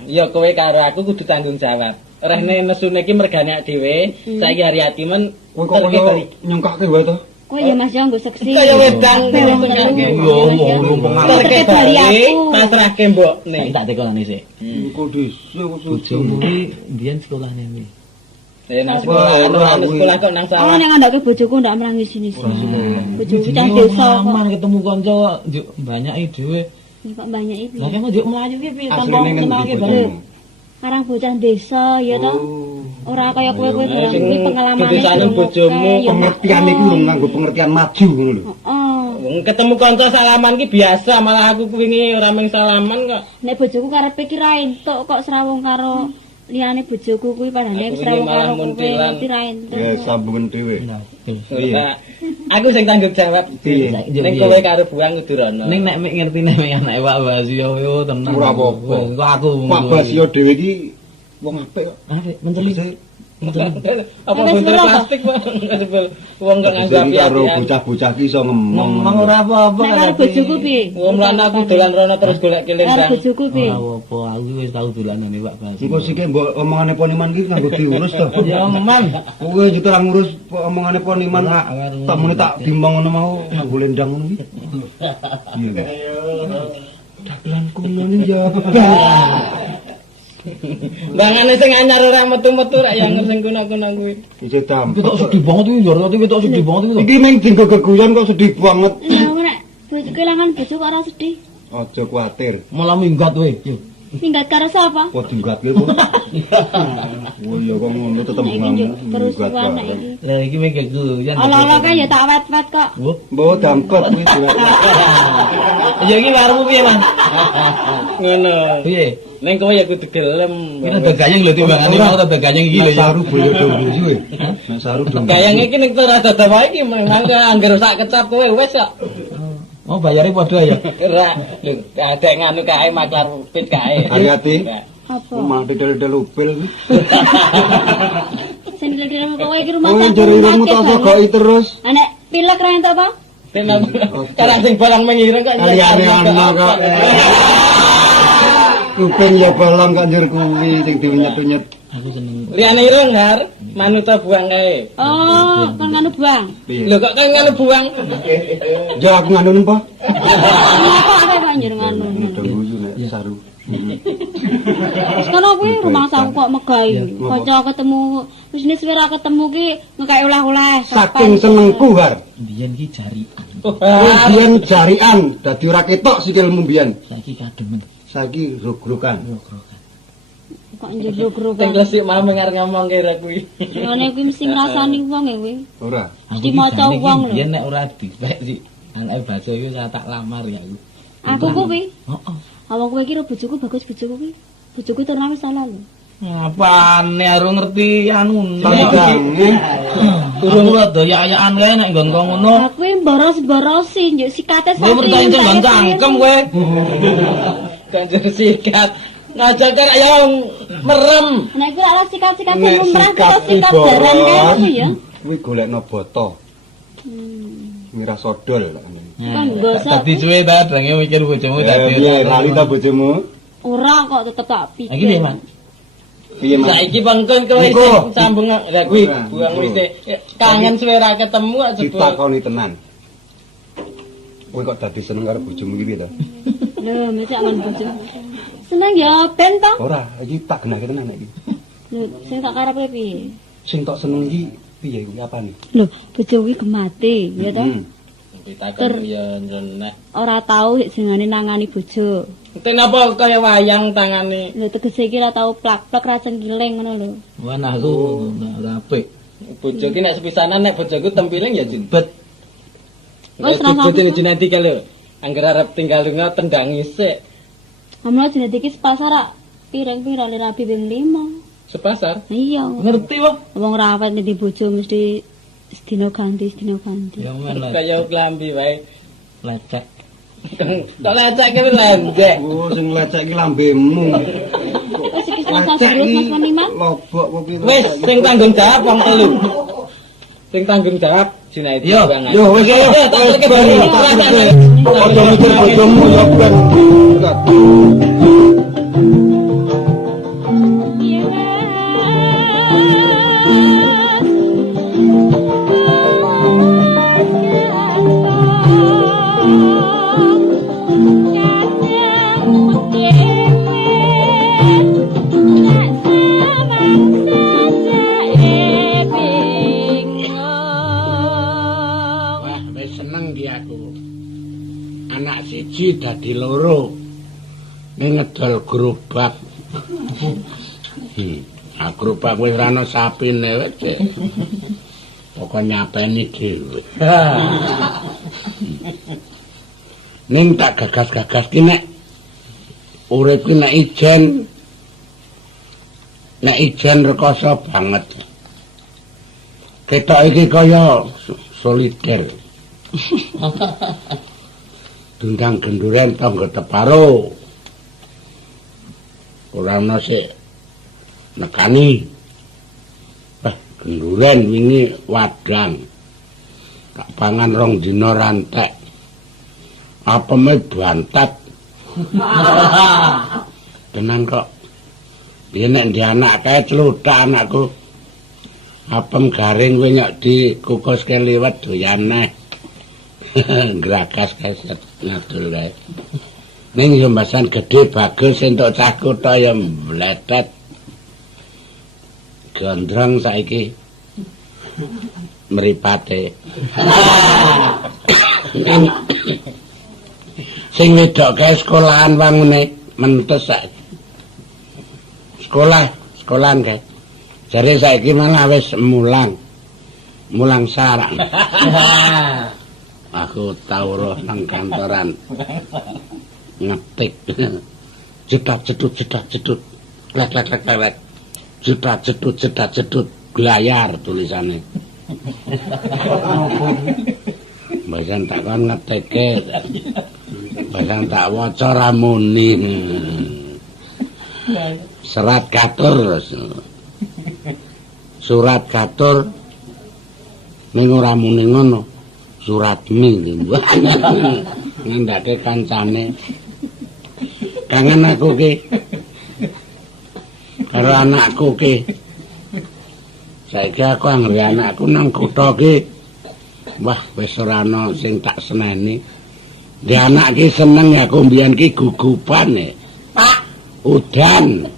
Ya kowe karo aku kudu tanggung jawab. Rehne nesune iki mergane dhewe, saiki Haryati men Kowe kok nyengkake wae to? Kowe ya Mas yo nggo seksi. kaya wedang Yo terke bali pasrahke mbokne. Saiki tak tekonane sik. Engko dhisik kok Bojomu iki mbiyen sekolahne kuwi. Nang sekolah kok nang Oh sawah. nek ngandake bojoku ndak merang sini. Bojoku cah desa kok. Aman ketemu kanca njuk banyake dhewe. Kok banyak iki. Lah kok njuk mlayu ki piye tanpa asline kenake ngendi bareng. bojomu? Karang bocah desa ya to. Ora kaya kowe-kowe barang kuwi pengalamane. Desane bojomu Pengertian iki lho nganggo pengertian maju ngono lho. Oh, Wong ketemu kanca salaman ki biasa, malah aku wingi ora mung salaman kok. nek bojoku karepe ki ra entuk kok srawung karo liyane bojoku kuwi padane Aku srawung ini malah karo kowe muntilan. ki ra entuk. Ya sambungan dhewe. Ora. Aku sing tanggung jawab. Piye? Ning kowe karo buang kudu rono. Ning nek mek ngertine mek anake Pak Basio yo tenan. Ora apa-apa. Kok aku Pak Basio dhewe iki wong apik kok. apik menteli. Apa bentuk plastik Pak? Wong kok nganggo Jadi karo api-apian. bocah-bocah ki iso ngomong. Ngomong ora apa-apa. Nek karo bojoku piye? Wong lan aku dolan rono terus golek Karo kelendang. bojoku piye? Ora apa, aku wis tau dolanane Pak Basio. Engko sik mbok omongane poniman ki nganggo diurus to. Ya man. Kowe juga ora ngurus omongane poniman. Tak muni tak bimbang ngono mau nganggo lendang ngono ki. Iya. Dagelan kuno ni ya. Bangane sing anyar ora metu-metu rak yang sing kuna-kuna kuwi. Isih Tapi tok dampek. sedih banget iki, Yor. Tapi tok sedih banget iki. Iki ning dinggo geguyon kok sedih banget. Lah nek bojoku kelangan bojo kok ora sedih. Aja kuwatir. Malah minggat kowe. Yo. Minggat karo sapa? Kok dinggatke kok. Oh iya kok ngono tetep Nek iki yo kerusuhan nek iki. Lah iki mek geguyan. Ala-ala kan ya tak wet-wet kok. Wah. Mbok dampet kuwi direk. Ya iki warmu piye, Man? Ngono. Piye? Ning kowe ya kudu gelem. Kita daganyeng lho timbangane mau ta daganyeng iki lho ya. Saru boyo dombo iki. Nek saru dombo. Gayang iki ning rada dawa iki mangke angger sak kecap kowe wis kok. Oh, bayare padha ya. Ora, lho, adek nganu kae maklar pit kae. Haryati. Apa? Omah del-del upil kuwi. Sing dilihat kowe iki rumah Oh, tangga. jare irungmu tak sogoki terus. Nek pilek ra entuk to? Tenan. Karang sing balang mengireng kok Aliane ana kok. Kuping ya bolong kok njur kuwi sing diunyet-unyet. Aku seneng. liyane ireng har, manuta buang kae. Oh, kan nganu Bang. Piye? Lho kok kan nganu buang? Ya aku nganu napa? Kenapa ae banjur nganu? Dawuh nek saru. Wis kono kuwi rumah saku kok megai. Kanca ketemu wis wis ora ketemu ki ngekek oleh-oleh. Saking senengku har. Biyen iki jarian. Biyen jarian dadi ora ketok sikilmu biyen. Saiki kademen. Saiki rog-rogan. Kok njero grok. Sing lesik mah mengar ngomong kira kuwi. Ngene kuwi mesti ngrasani wong ya kuwi. Ora. Mesti maca wong lho. Biyen nek ora dipek sih. Anake baso iku saya tak lamar ya aku. Aku kuwi. Heeh. Awak kowe iki bojoku bagus bojoku kuwi. Bojoku turnamen salah lho. Apane aru ngerti anu. Tanggange. Durung rada ya-yaan kae nek nggon kok ngono. Aku boros-borosi njuk sikate Kowe mertain jeneng cangkem kowe. Kanjeng sikat. Ngajak kan ayo merem. Nek iku ora sikat-sikat Nek lumrah sikat terus sikat iki, jaran kae Bos. ngono ya. Kuwi golekno boto. Miras sodol lho. Kan gosok. Dadi suwe ta drenge mikir bojomu dadi. Lali ta bojomu? Ora kok tetep tak pikir. Iki piye, Man? Piye, Mas? Saiki bangkon kowe Engko. sing sambung lah kuwi Ora, buang engko. wis kangen suwe ra ketemu kok jebul. Ditakoni tenan. Kowe kok dadi seneng karo bojomu iki piye to? Lho, mesti aman bojo. Seneng ya ben to. Ora, iki tak genake tenan iki. Lho, sing tak karepe piye? Sing tok seneng iki piye kuwi apane? Lho, bojo kuwi gemati, ya to. Ditakon ya nreneh. Ora tau jenenge nangani bojo. Ten apa kaya wayang tangane. Lho tegese iki ora tau plak-plak ra cengkiling ngono lho. Wan aku ora apik. Bojo ki nek sepisanan nek bojoku tempiling ya jembet. Wis ra Bojo jenenge iki lho. Angger arep tinggal lunga tendang isik. Amlo jenenge iki sepasar rak pirang-pirang rabi ping 5. Sepasar? Iya. Ngerti wae. Wong rawat nek bojo mesti sedina ganti. Ya men Kaya klambi wae. lecek. Kok lecek ki lendek. Oh, sing lecek iki lambemu. Wis iki selesai terus Mas Maniman. Lobok kok iki. Wis sing tanggung jawab wong telu. Sing tanggung jawab Junaidi banget. Yo wis ayo. Tak terke bari. Ojo mikir bojomu ya ben. Wah, wis seneng ki aku. Anak siji dadi loro. Ning ngedol gerobak. Gerobak wis ora ana sapine wis. Pokok nyapeni dhewe. Ning tak gagas-gagas ki nek urip ki nek ijen rekoso banget. Ketok iki kaya solider. Dundang genduren tangga teparo. Ora ana sik nekani. Genduren wingi wadang. Tak pangan 2 dina rantek. Apeme bantat. Tenan kok. Yen nek ndi anak kae celuthak anakku. Apem garing kowe nyok dikukuske liwet doyan neh. Gragas keset ngadul kae. Ning yo mbasan gedhe bagus entuk cah kutha ya mbletet. Gondrong saiki mripate. Sing wedok kae sekolahan wangune mentes saiki. Sekolahan kae. Jare saiki malah wis mulang sarang. Aku tau roh nang kantoran ngetik. Cetat-cetut. Lek. Cetat-cetut glayar tulisane. Basan tak kon ngetike. Basan tak waca ramuni. Serat katur. Surat katur ning ora muni ngono. Suratmi ngendake kancane. Kangen aku ki karo anakku ki. Saiki aku anggere anakku nang kutha ki. Wah, wis ora ana sing tak seneni. Di anak ki seneng aku mbiyen ki gugupan e. Pak, udan.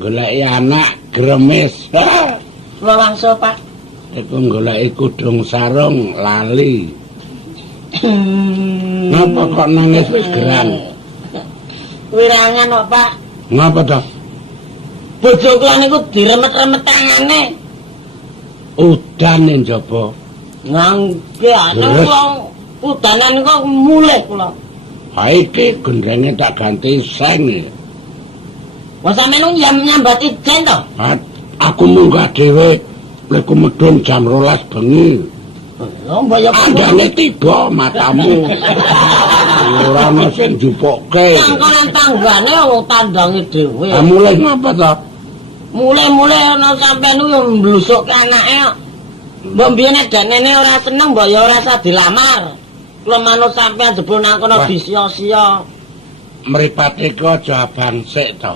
Goleki anak gremes. Kula wangsul, Pak. Iku goleki kudung sarung lali. Napa kok nangis wis gerang? Wirangan kok, Pak. Ngapa to? Bojo kula niku diremet-remet tangane. Udan ning jaba. Nangge ana wong udanan kok mulih kula. Ha iki gendrenge tak ganti seng. Wes sampeyan nyambat ijen to? Aku munggah dhewe lek medun jam 12 bengi. Lho mbaya Andane tiba matamu. Ora ana sing jupukke. Tangkalan tanggane wong tandange dhewe. Ha mulih ngapa to? Mulai ana sampeyan yo mblusukke anake kok. Mbok biyen denene ora seneng mbok ya ora usah dilamar. Kula manut sampeyan jebul nang kono disia-sia. Mripate ku aja abang sik to.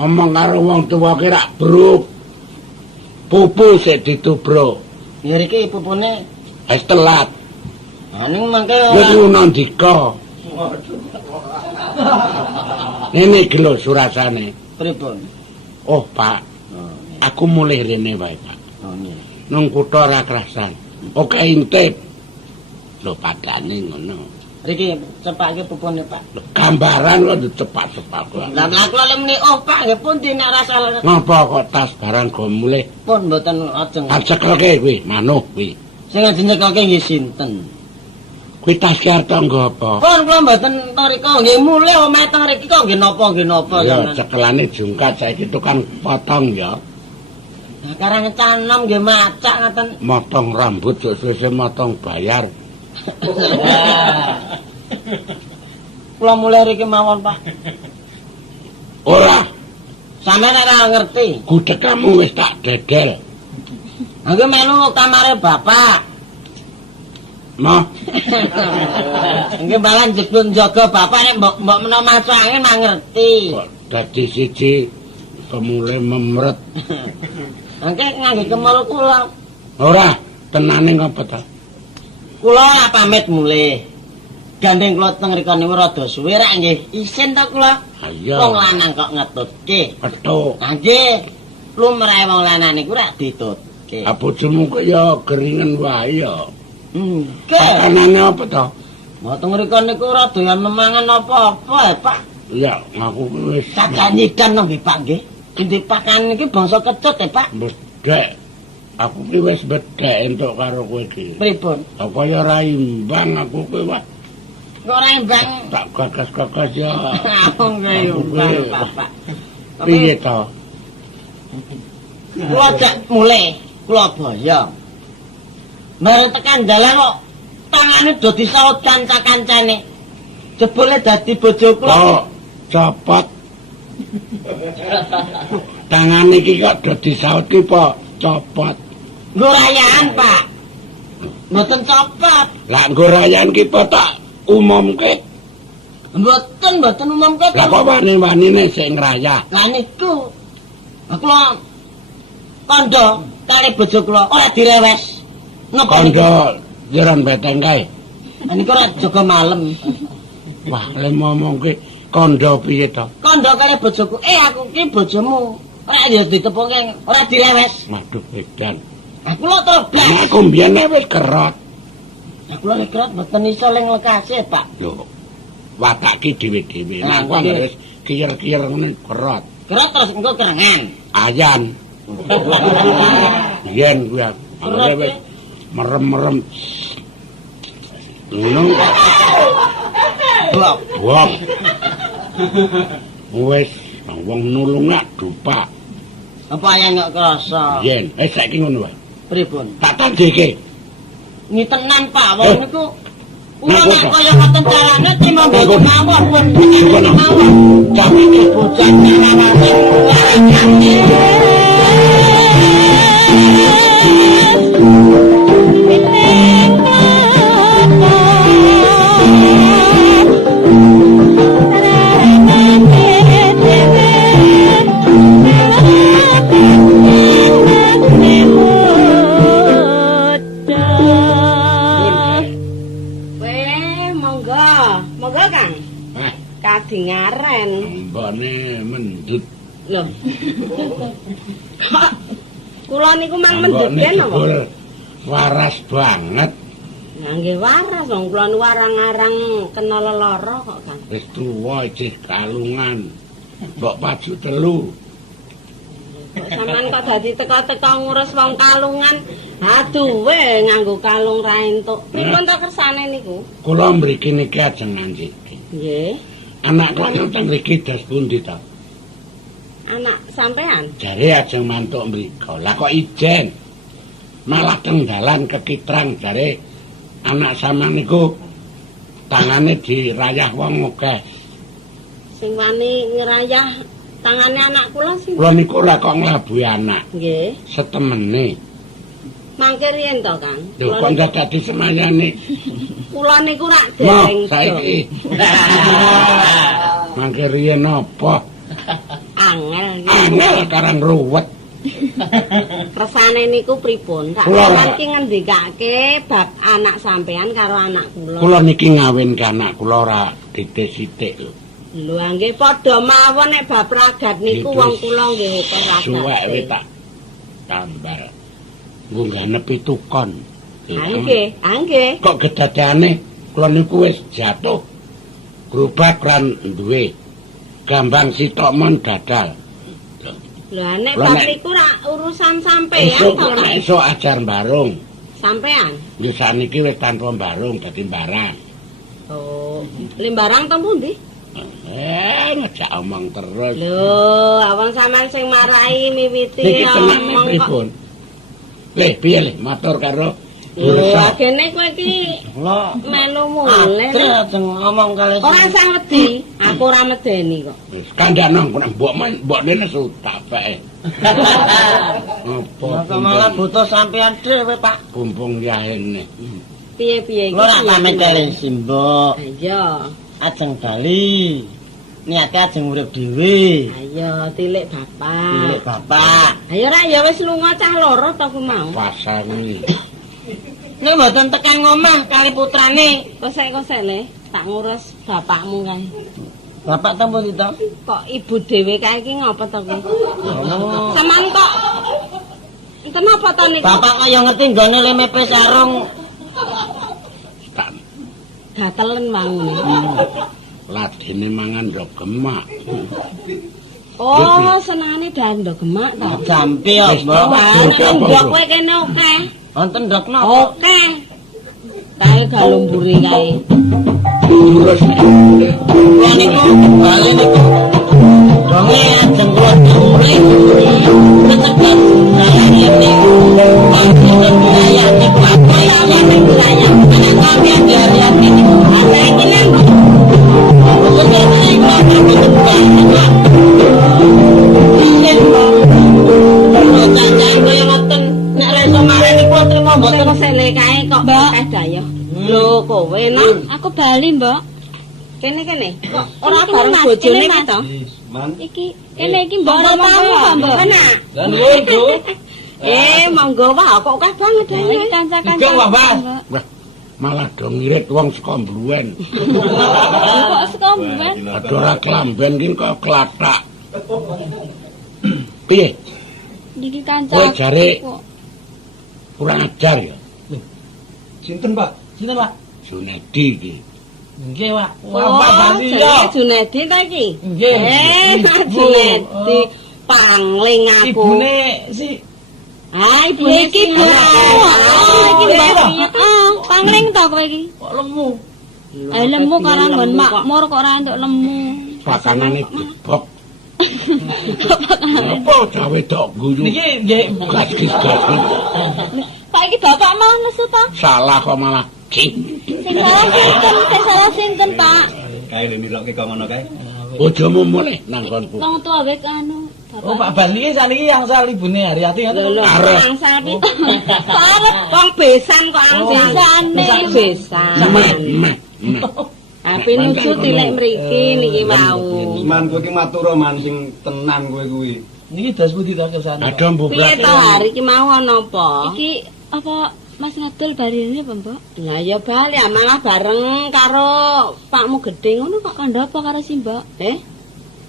Omong karo wong tuwa ki rak bruk. Pupu sik ditubruk. Ya iki pupune Wis telat. ha ning mangke Wis ora ono ndika. Ini gelo surasane. pripun. Oh, Pak. Aku mulih rene wae, Pak. Oh nggih. Nang kutha ora krasan. Oke intip. Lho padane ngono. Riki cepake pupune, Pak. Gambaran kok cepat-cepat kok. Lah kula lek muni Pak nggih pundi nek ora salah. Ngapa kok tas barang go mulih? Pun mboten ajeng. Acekelke kuwi, manuh kuwi. Sing njekelke nggih sinten? Kuwi tas ki arep nggo apa? Pun kula mboten rika nggih mulih omahe teng riki kok nggih napa Ya cekelane jungkat saiki tukang potong ya. Nah, karang canom nggih macak ngoten. Motong rambut sesuk motong bayar. Kula mulai riki mawon, Pak. Ora, Sampeyan ora ngerti. gudeg kamu wis tak dedel. Aku melu kamare Bapak. Mah, Nggih balan jebul njaga Bapak nek mbok menawa masuk angin mah ngerti. kok dadi siji kemule memret. Angke ngangge kemul kula. Ora, tenane ngapa ta? Kula ora pamit mulih. Gandeng kula teng rika niku rada suwe rak nggih. Isin ta kula? Ayo. Wong lanang kok ngetutke. Petuk. Nggih. Lumrahe wong lanang niku rak ditutke. Abojomu kok ya geringen wae ya. Nggih. Tenane apa ta? Mau teng rika niku ora doyan memangan apa-apa, Pak. Ya, aku wis Sajanyikan nggih, Pak nggih. Inti pakan iki bangsa kecut, Pak. bedhek. Aku ki wis bedhek entuk karo kowe iki. Pripun? Apa ya ora imbang aku kowe wah. Kok ora imbang? Tak gagas-gagas ya. Nggih, imbang, Bapak. Piye to? Kula jak mulih, kula boyong. Mari tekan dalan kok tangane do disaut kanca-kancane. Jebule dadi bojo kula. Kok copot. Tangan iki kok do disaut ki po copot. Nggo rayan, Pak. Mboten copot. Lah nggo rayan ki po tak umumke. Mboten umum kok. Lah kok wani-wanine sing ngrayah. Lah niku. Kula kandha kali bojo kula ora direwes. Napa niku? Kandha jeron beteng kae. Niku ora jaga malem. Wah, le ngomongke kandha piye to? Kandha kali bojoku. Aku ki bojomu. Ora ya ditepunge, ora direwes. Waduh, edan. Aku lho tobat. Aku mbiyen wis kerot. Aku lho kerot mboten iso ling lekase, Pak. Lho. Watak ki dhewe-dhewe. Ah, Aku nggih. wis kiyer-kiyer ngene kerot. Kerot terus engko kerengan. Ayan. Yen kuwi aku wis merem-merem. Ngono. Blok. Wong. Wis wong nulung nak dupak. Apa yang gak kerasa? Yen, saiki ngono wae. Pripun? Tak tandike. Ini tenan, Pak. Wong niku kula Napa, nek Pak? kaya ngoten carane timbang Napa, bojo Pak? mawon pun Napa, Pak? mawon. Tapi bocah monggo Kang. Kadingaren. Mbane mendut. Lho. Kula niku mang mendut yen apa? Waras banget. Nah, nggih waras wong kula niku arang-arang kena lelara kok, Kang. Wis tuwa isih kalungan. Mbok paju telu. Kok sampean kok dadi teka-teka ngurus wong kalungan. Aduwe nganggo kalung ra entuk. Pripun to kersane niku? Kula mriki niki ajeng nanjiki. Nggih. Anak kok nonton mriki das pundi ta? Anak sampean? Jare ajeng mantuk mriko. Lah kok ijen. Malah teng dalan kekitrang jare anak sampean niku tangane dirayah wong akeh. Sing wani ngerayah tangane anak kula sing. Kula niku ora kok nglabuhi anak. Nggih. Setemene. Mangke riyen to, Kang? Lho kok ndak dadi semayane. Kula niku rak Noh, dereng. saiki. Mangke riyen apa? Angel. Angel karang ruwet. Kersane niku pripun? Kak Kula sampean ki ngendikake bab anak sampean karo anak kula. Kula niki ngawinke anak kula ora didik-sithik lho. Lho nggih padha mawon nek bab ragat niku Gitu. wong kula nggih ukur ragat. Suwek wis tak tambal. Nggo nganepi tukon. Nggih. Kok gedadane kula niku wis jatuh grobak lan duwe gambang sitok mon dadal. Lah nek bab niku ra urusan sampean Esuk ajar barung. Sampean? Yo saniki wis tanpa barung dadi barang. Oh, limbarang teng pundi? Ngejak omong terus. Lho, awang sampean sing marai miwiti omong pripun? Piye le matur karo Lho, agene kowe iki melu mulih. Ajeng ngomong kali. Ora usah wedi, aku ora medeni kok. Kandhane mbok dene sutak bae. Apa malah butuh sampean dhewe, Pak. Kumpung yahene. Piye-piye iki? Ora pamit kali Simbok. Ayo. Ajeng bali. Niate ajeng urip dhewe. Ayo tilik bapak. Tilik bapak. Ayo ra ya wis lunga cah loro to ku mau. Pasar kuwi. Nek mboten tekan ngomah kali putrane. Kosek-kosek le, tak ngurus bapakmu kae. Bapak tempo sito? Kok ibu dhewe kae iki ngopo to kuwi? Saman kok. Kenapa to niku? Bapak kaya ngerti nggone le mepe sarung. Gatelen wangun. Ladine mangan ndok gemak. Oh, senengane dando gemak to. Jampi ya, Mbok. Nek ndok kowe kene akeh. Wonten ndok napa? Oke. Kae galumburi kae. Terus Kula niku bali niku. Donge ajeng kula mulai. Ketekan saya niku. Wonten saya niku apa ya nek saya. Anak kami dari ini. Ada iki nang. Wonten iki kula mboten banyak. Yen kok. Jangan kaya ngoten. Nek ra iso marani kula trimo mboten Kosek-kosek kae kok akeh dayo. Lho kowe no, Aku bali, Mbok. kene. Kok ora bareng bojone iki to? Iki kene iki Mbok tamu kok, Mbok. Enak. Lah nuwun, Bu. Monggo wae kok akeh banget Iki dhewe. kanca-kanca. Juga, Mbak. Mbok. wah malah do ngirit wong saka Mbluwen. Kok sekomben? Ada ora kelamben ki kok klathak. Piye? Niki kanca. Kowe jare kurang ajar ya. Sinten, Pak? Sinten, Pak? Junedi iki. Nggih, Pak. Oh, Pak Bali jenenge ya. Junedi ta iki? Nggih. Junedi pangling aku. Ibune si Ibune iki Iki Mbok. Pangling to kowe iki. kok lemu. Lemu karo nggon makmur kok ora entuk lemu. Pakanane debok. Apa cawe tok guyu? Niki nggih Gaskis. Pak iki bapak mau nesu to? Salah kok malah Sing salah sinten, Pak? Kae lho mirokke kok ngono kae. Bojomu mulih nang konku. Wong tua wek anu. Oh, Pak Bali iki saniki angsal ibune Haryati ngoten. Lho, Arep. angsal pitu. Arep wong besan kok angsal. Besan. Meh. Ape nuju tilek mriki niki mau. Man kowe iki matur man sing tenan kowe kuwi. Niki das pundi to kesane? Ada Piye mbubrak. to hari iki mau ana apa? Iki apa Mas Ngadul barine apa, Mbok? Lah ya bali malah bareng karo Pakmu Gedhe ngono kok. Kandha apa karo si Mbok?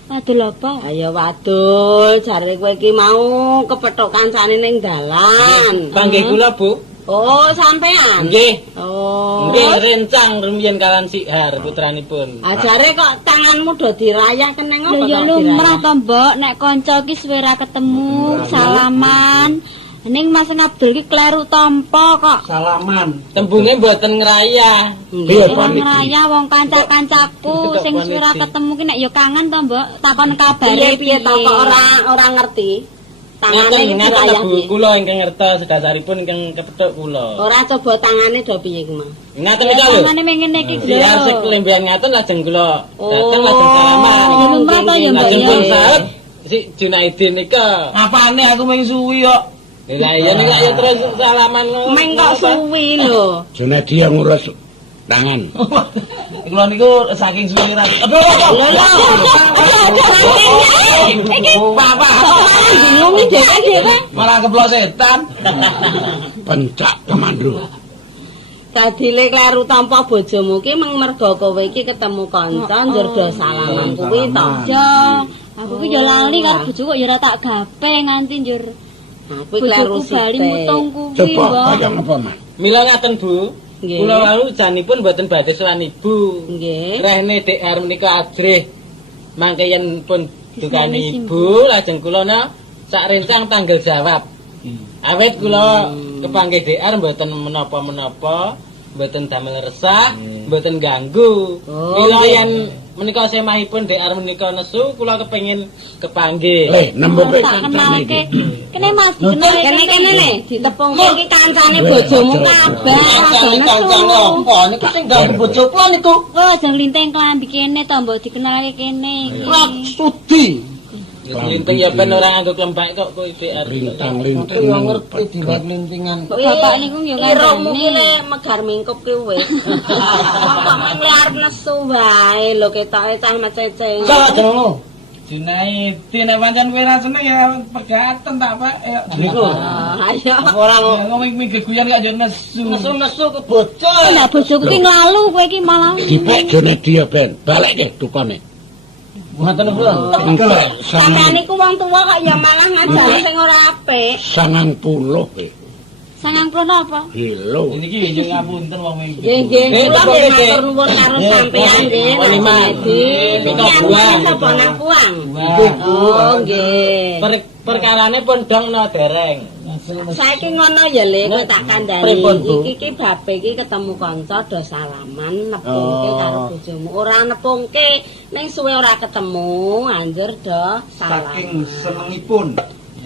Wadul apa? Ayo wadul, jare kowe iki mau kepethuk kancane ning dalan. Panggih kula, Bu. Oh, sampean. Nggih. Oh. Nggih rencang rumiyin kalan Sihar putranipun. Ajare kok tanganmu do dirayah keneng apa Lho ya kok lumrah dirayah? to, Mbok, nek kanca iki suwe ra ketemu, salaman. Ning Mas Abdul iki kleru tampa kok. Salaman. Tembunge mboten ngrayah. Piye Ora paniki? ngrayah wong kanca-kancaku Kok sing suwe ra paniki? ketemu ki nek ya kangen to, Mbok. Takon kabare Piye to kok ora ngerti. Tangane iki Ngaten dirayah Bu, piye? kula ingkang ngertos sedasaripun ingkang kepethuk kula. Ora coba tangane do piye ku, Mas? Ngaten Ya iki lho. samane mengene iki Sihar sik lho. kelembean ngaten lajeng kula Oh. dateng lajeng salaman. Ya lumrah to ya, Mbok Lajeng ya. pun saeb si Junaidin nika. Apane aku mung suwi kok. Lah iya nika ya terus salaman ngono. Meng kok suwi lho. Junedi yang ngurus tangan. Kula niku saking suwi ra. Aduh. Iki Bapak. bingung iki dhewe. Malah keblok setan. Pencak kemandu. Dadi le kleru tampa bojomu ki meng mergo kowe iki ketemu kanca njur do salaman kuwi to. Ya, aku ki ya lali karo bojoku kok ya ora tak gape nganti njur Kuwi kleru bojoku bali sithik. mutung kuwi, Coba Mbok. kaya ngapa, Mas? Mila ngaten Bu. Nggih. Kula wau janipun mboten badhe sowan ibu. Nggih. Rehne DR menika adrih. Mangke yen pun dukane ibu lajeng kula sak rencang tanggal jawab. Awit kula kepanggih DR mboten menapa-menapa, mboten damel resah, mboten ganggu. Mila yen menika semahipun DR menika nesu, kula kepengin kepanggih. Nembung Kenal kancane iki. kene Mas dikenal Kene le ditepung iki kancane bojomu kabeh. Kancane apa niku sing ganggu bojo kula niku. Oh, aja nglinteng klambi kene to, mbok dikenalke kene. Ora studi. Linting ya ben ora nganggo klembak kok kowe DR. Lintang-lintang. Aku ngerti dilintingan. Bapak niku yo Iromu ki kandhane. le megar mingkup ki wis. Kok mengli arep nesu wae lho ketoke cah mecece. Salah jenengmu. Junaidi nek pancen kowe ra seneng ya pegaten tak Pak. Niku. Ayo. Orang Ngomong geguyan gak yo nesu. nesu-nesu ke bojo. Lah bojoku ki nglalu kowe ki malah. Dipek jone dia ben. Balik deh dukane. Ngoten niku. Sampeyan niku wong tuwa kok ya malah ngajari sing ora apik. 90 Sangang krono apa? kilo. Niki yo ngapunten wong iki. Nggih, kula matur nuwun karo sampeyan nggih. Pika buang. Sapa nang puang? Oh, nggih. Perkarane pun dong no dereng. Saiki ngono ya Le, kowe tak kandhani. Pripun, Bu? Iki babe iki ketemu kanca do salaman nepungke karo bojomu. Ora nepungke, ning suwe ora ketemu, anjir do salaman. Saking senengipun.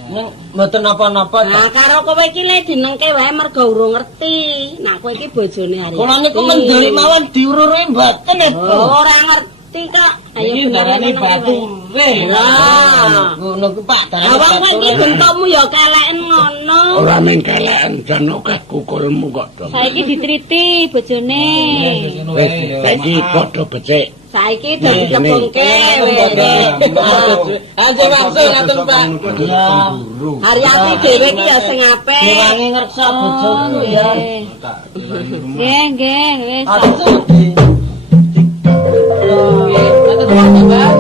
Ning mboten napa-napa. Nah, karo kowe iki le dinengke wae mergo urung ngerti. Nah, kowe iki bojone hari. Kula niku mendelik mawon diururi mboten itu. Ora ngerti kok. Ayo Iki darane bature. Nah, Ngono ku Pak. awak iki bentukmu ya keleken ngono. Ora ning keleken jan akeh kukulmu kok to. Saiki ditriti bojone. Saiki padha becik. Saiki do ditepungke wis. Aja langsung ngaten Pak. Haryati dhewe iki ya sing apik. Diwangi ngreksa bojoku ya. Nggih, nggih, wis. Ngaten Pak.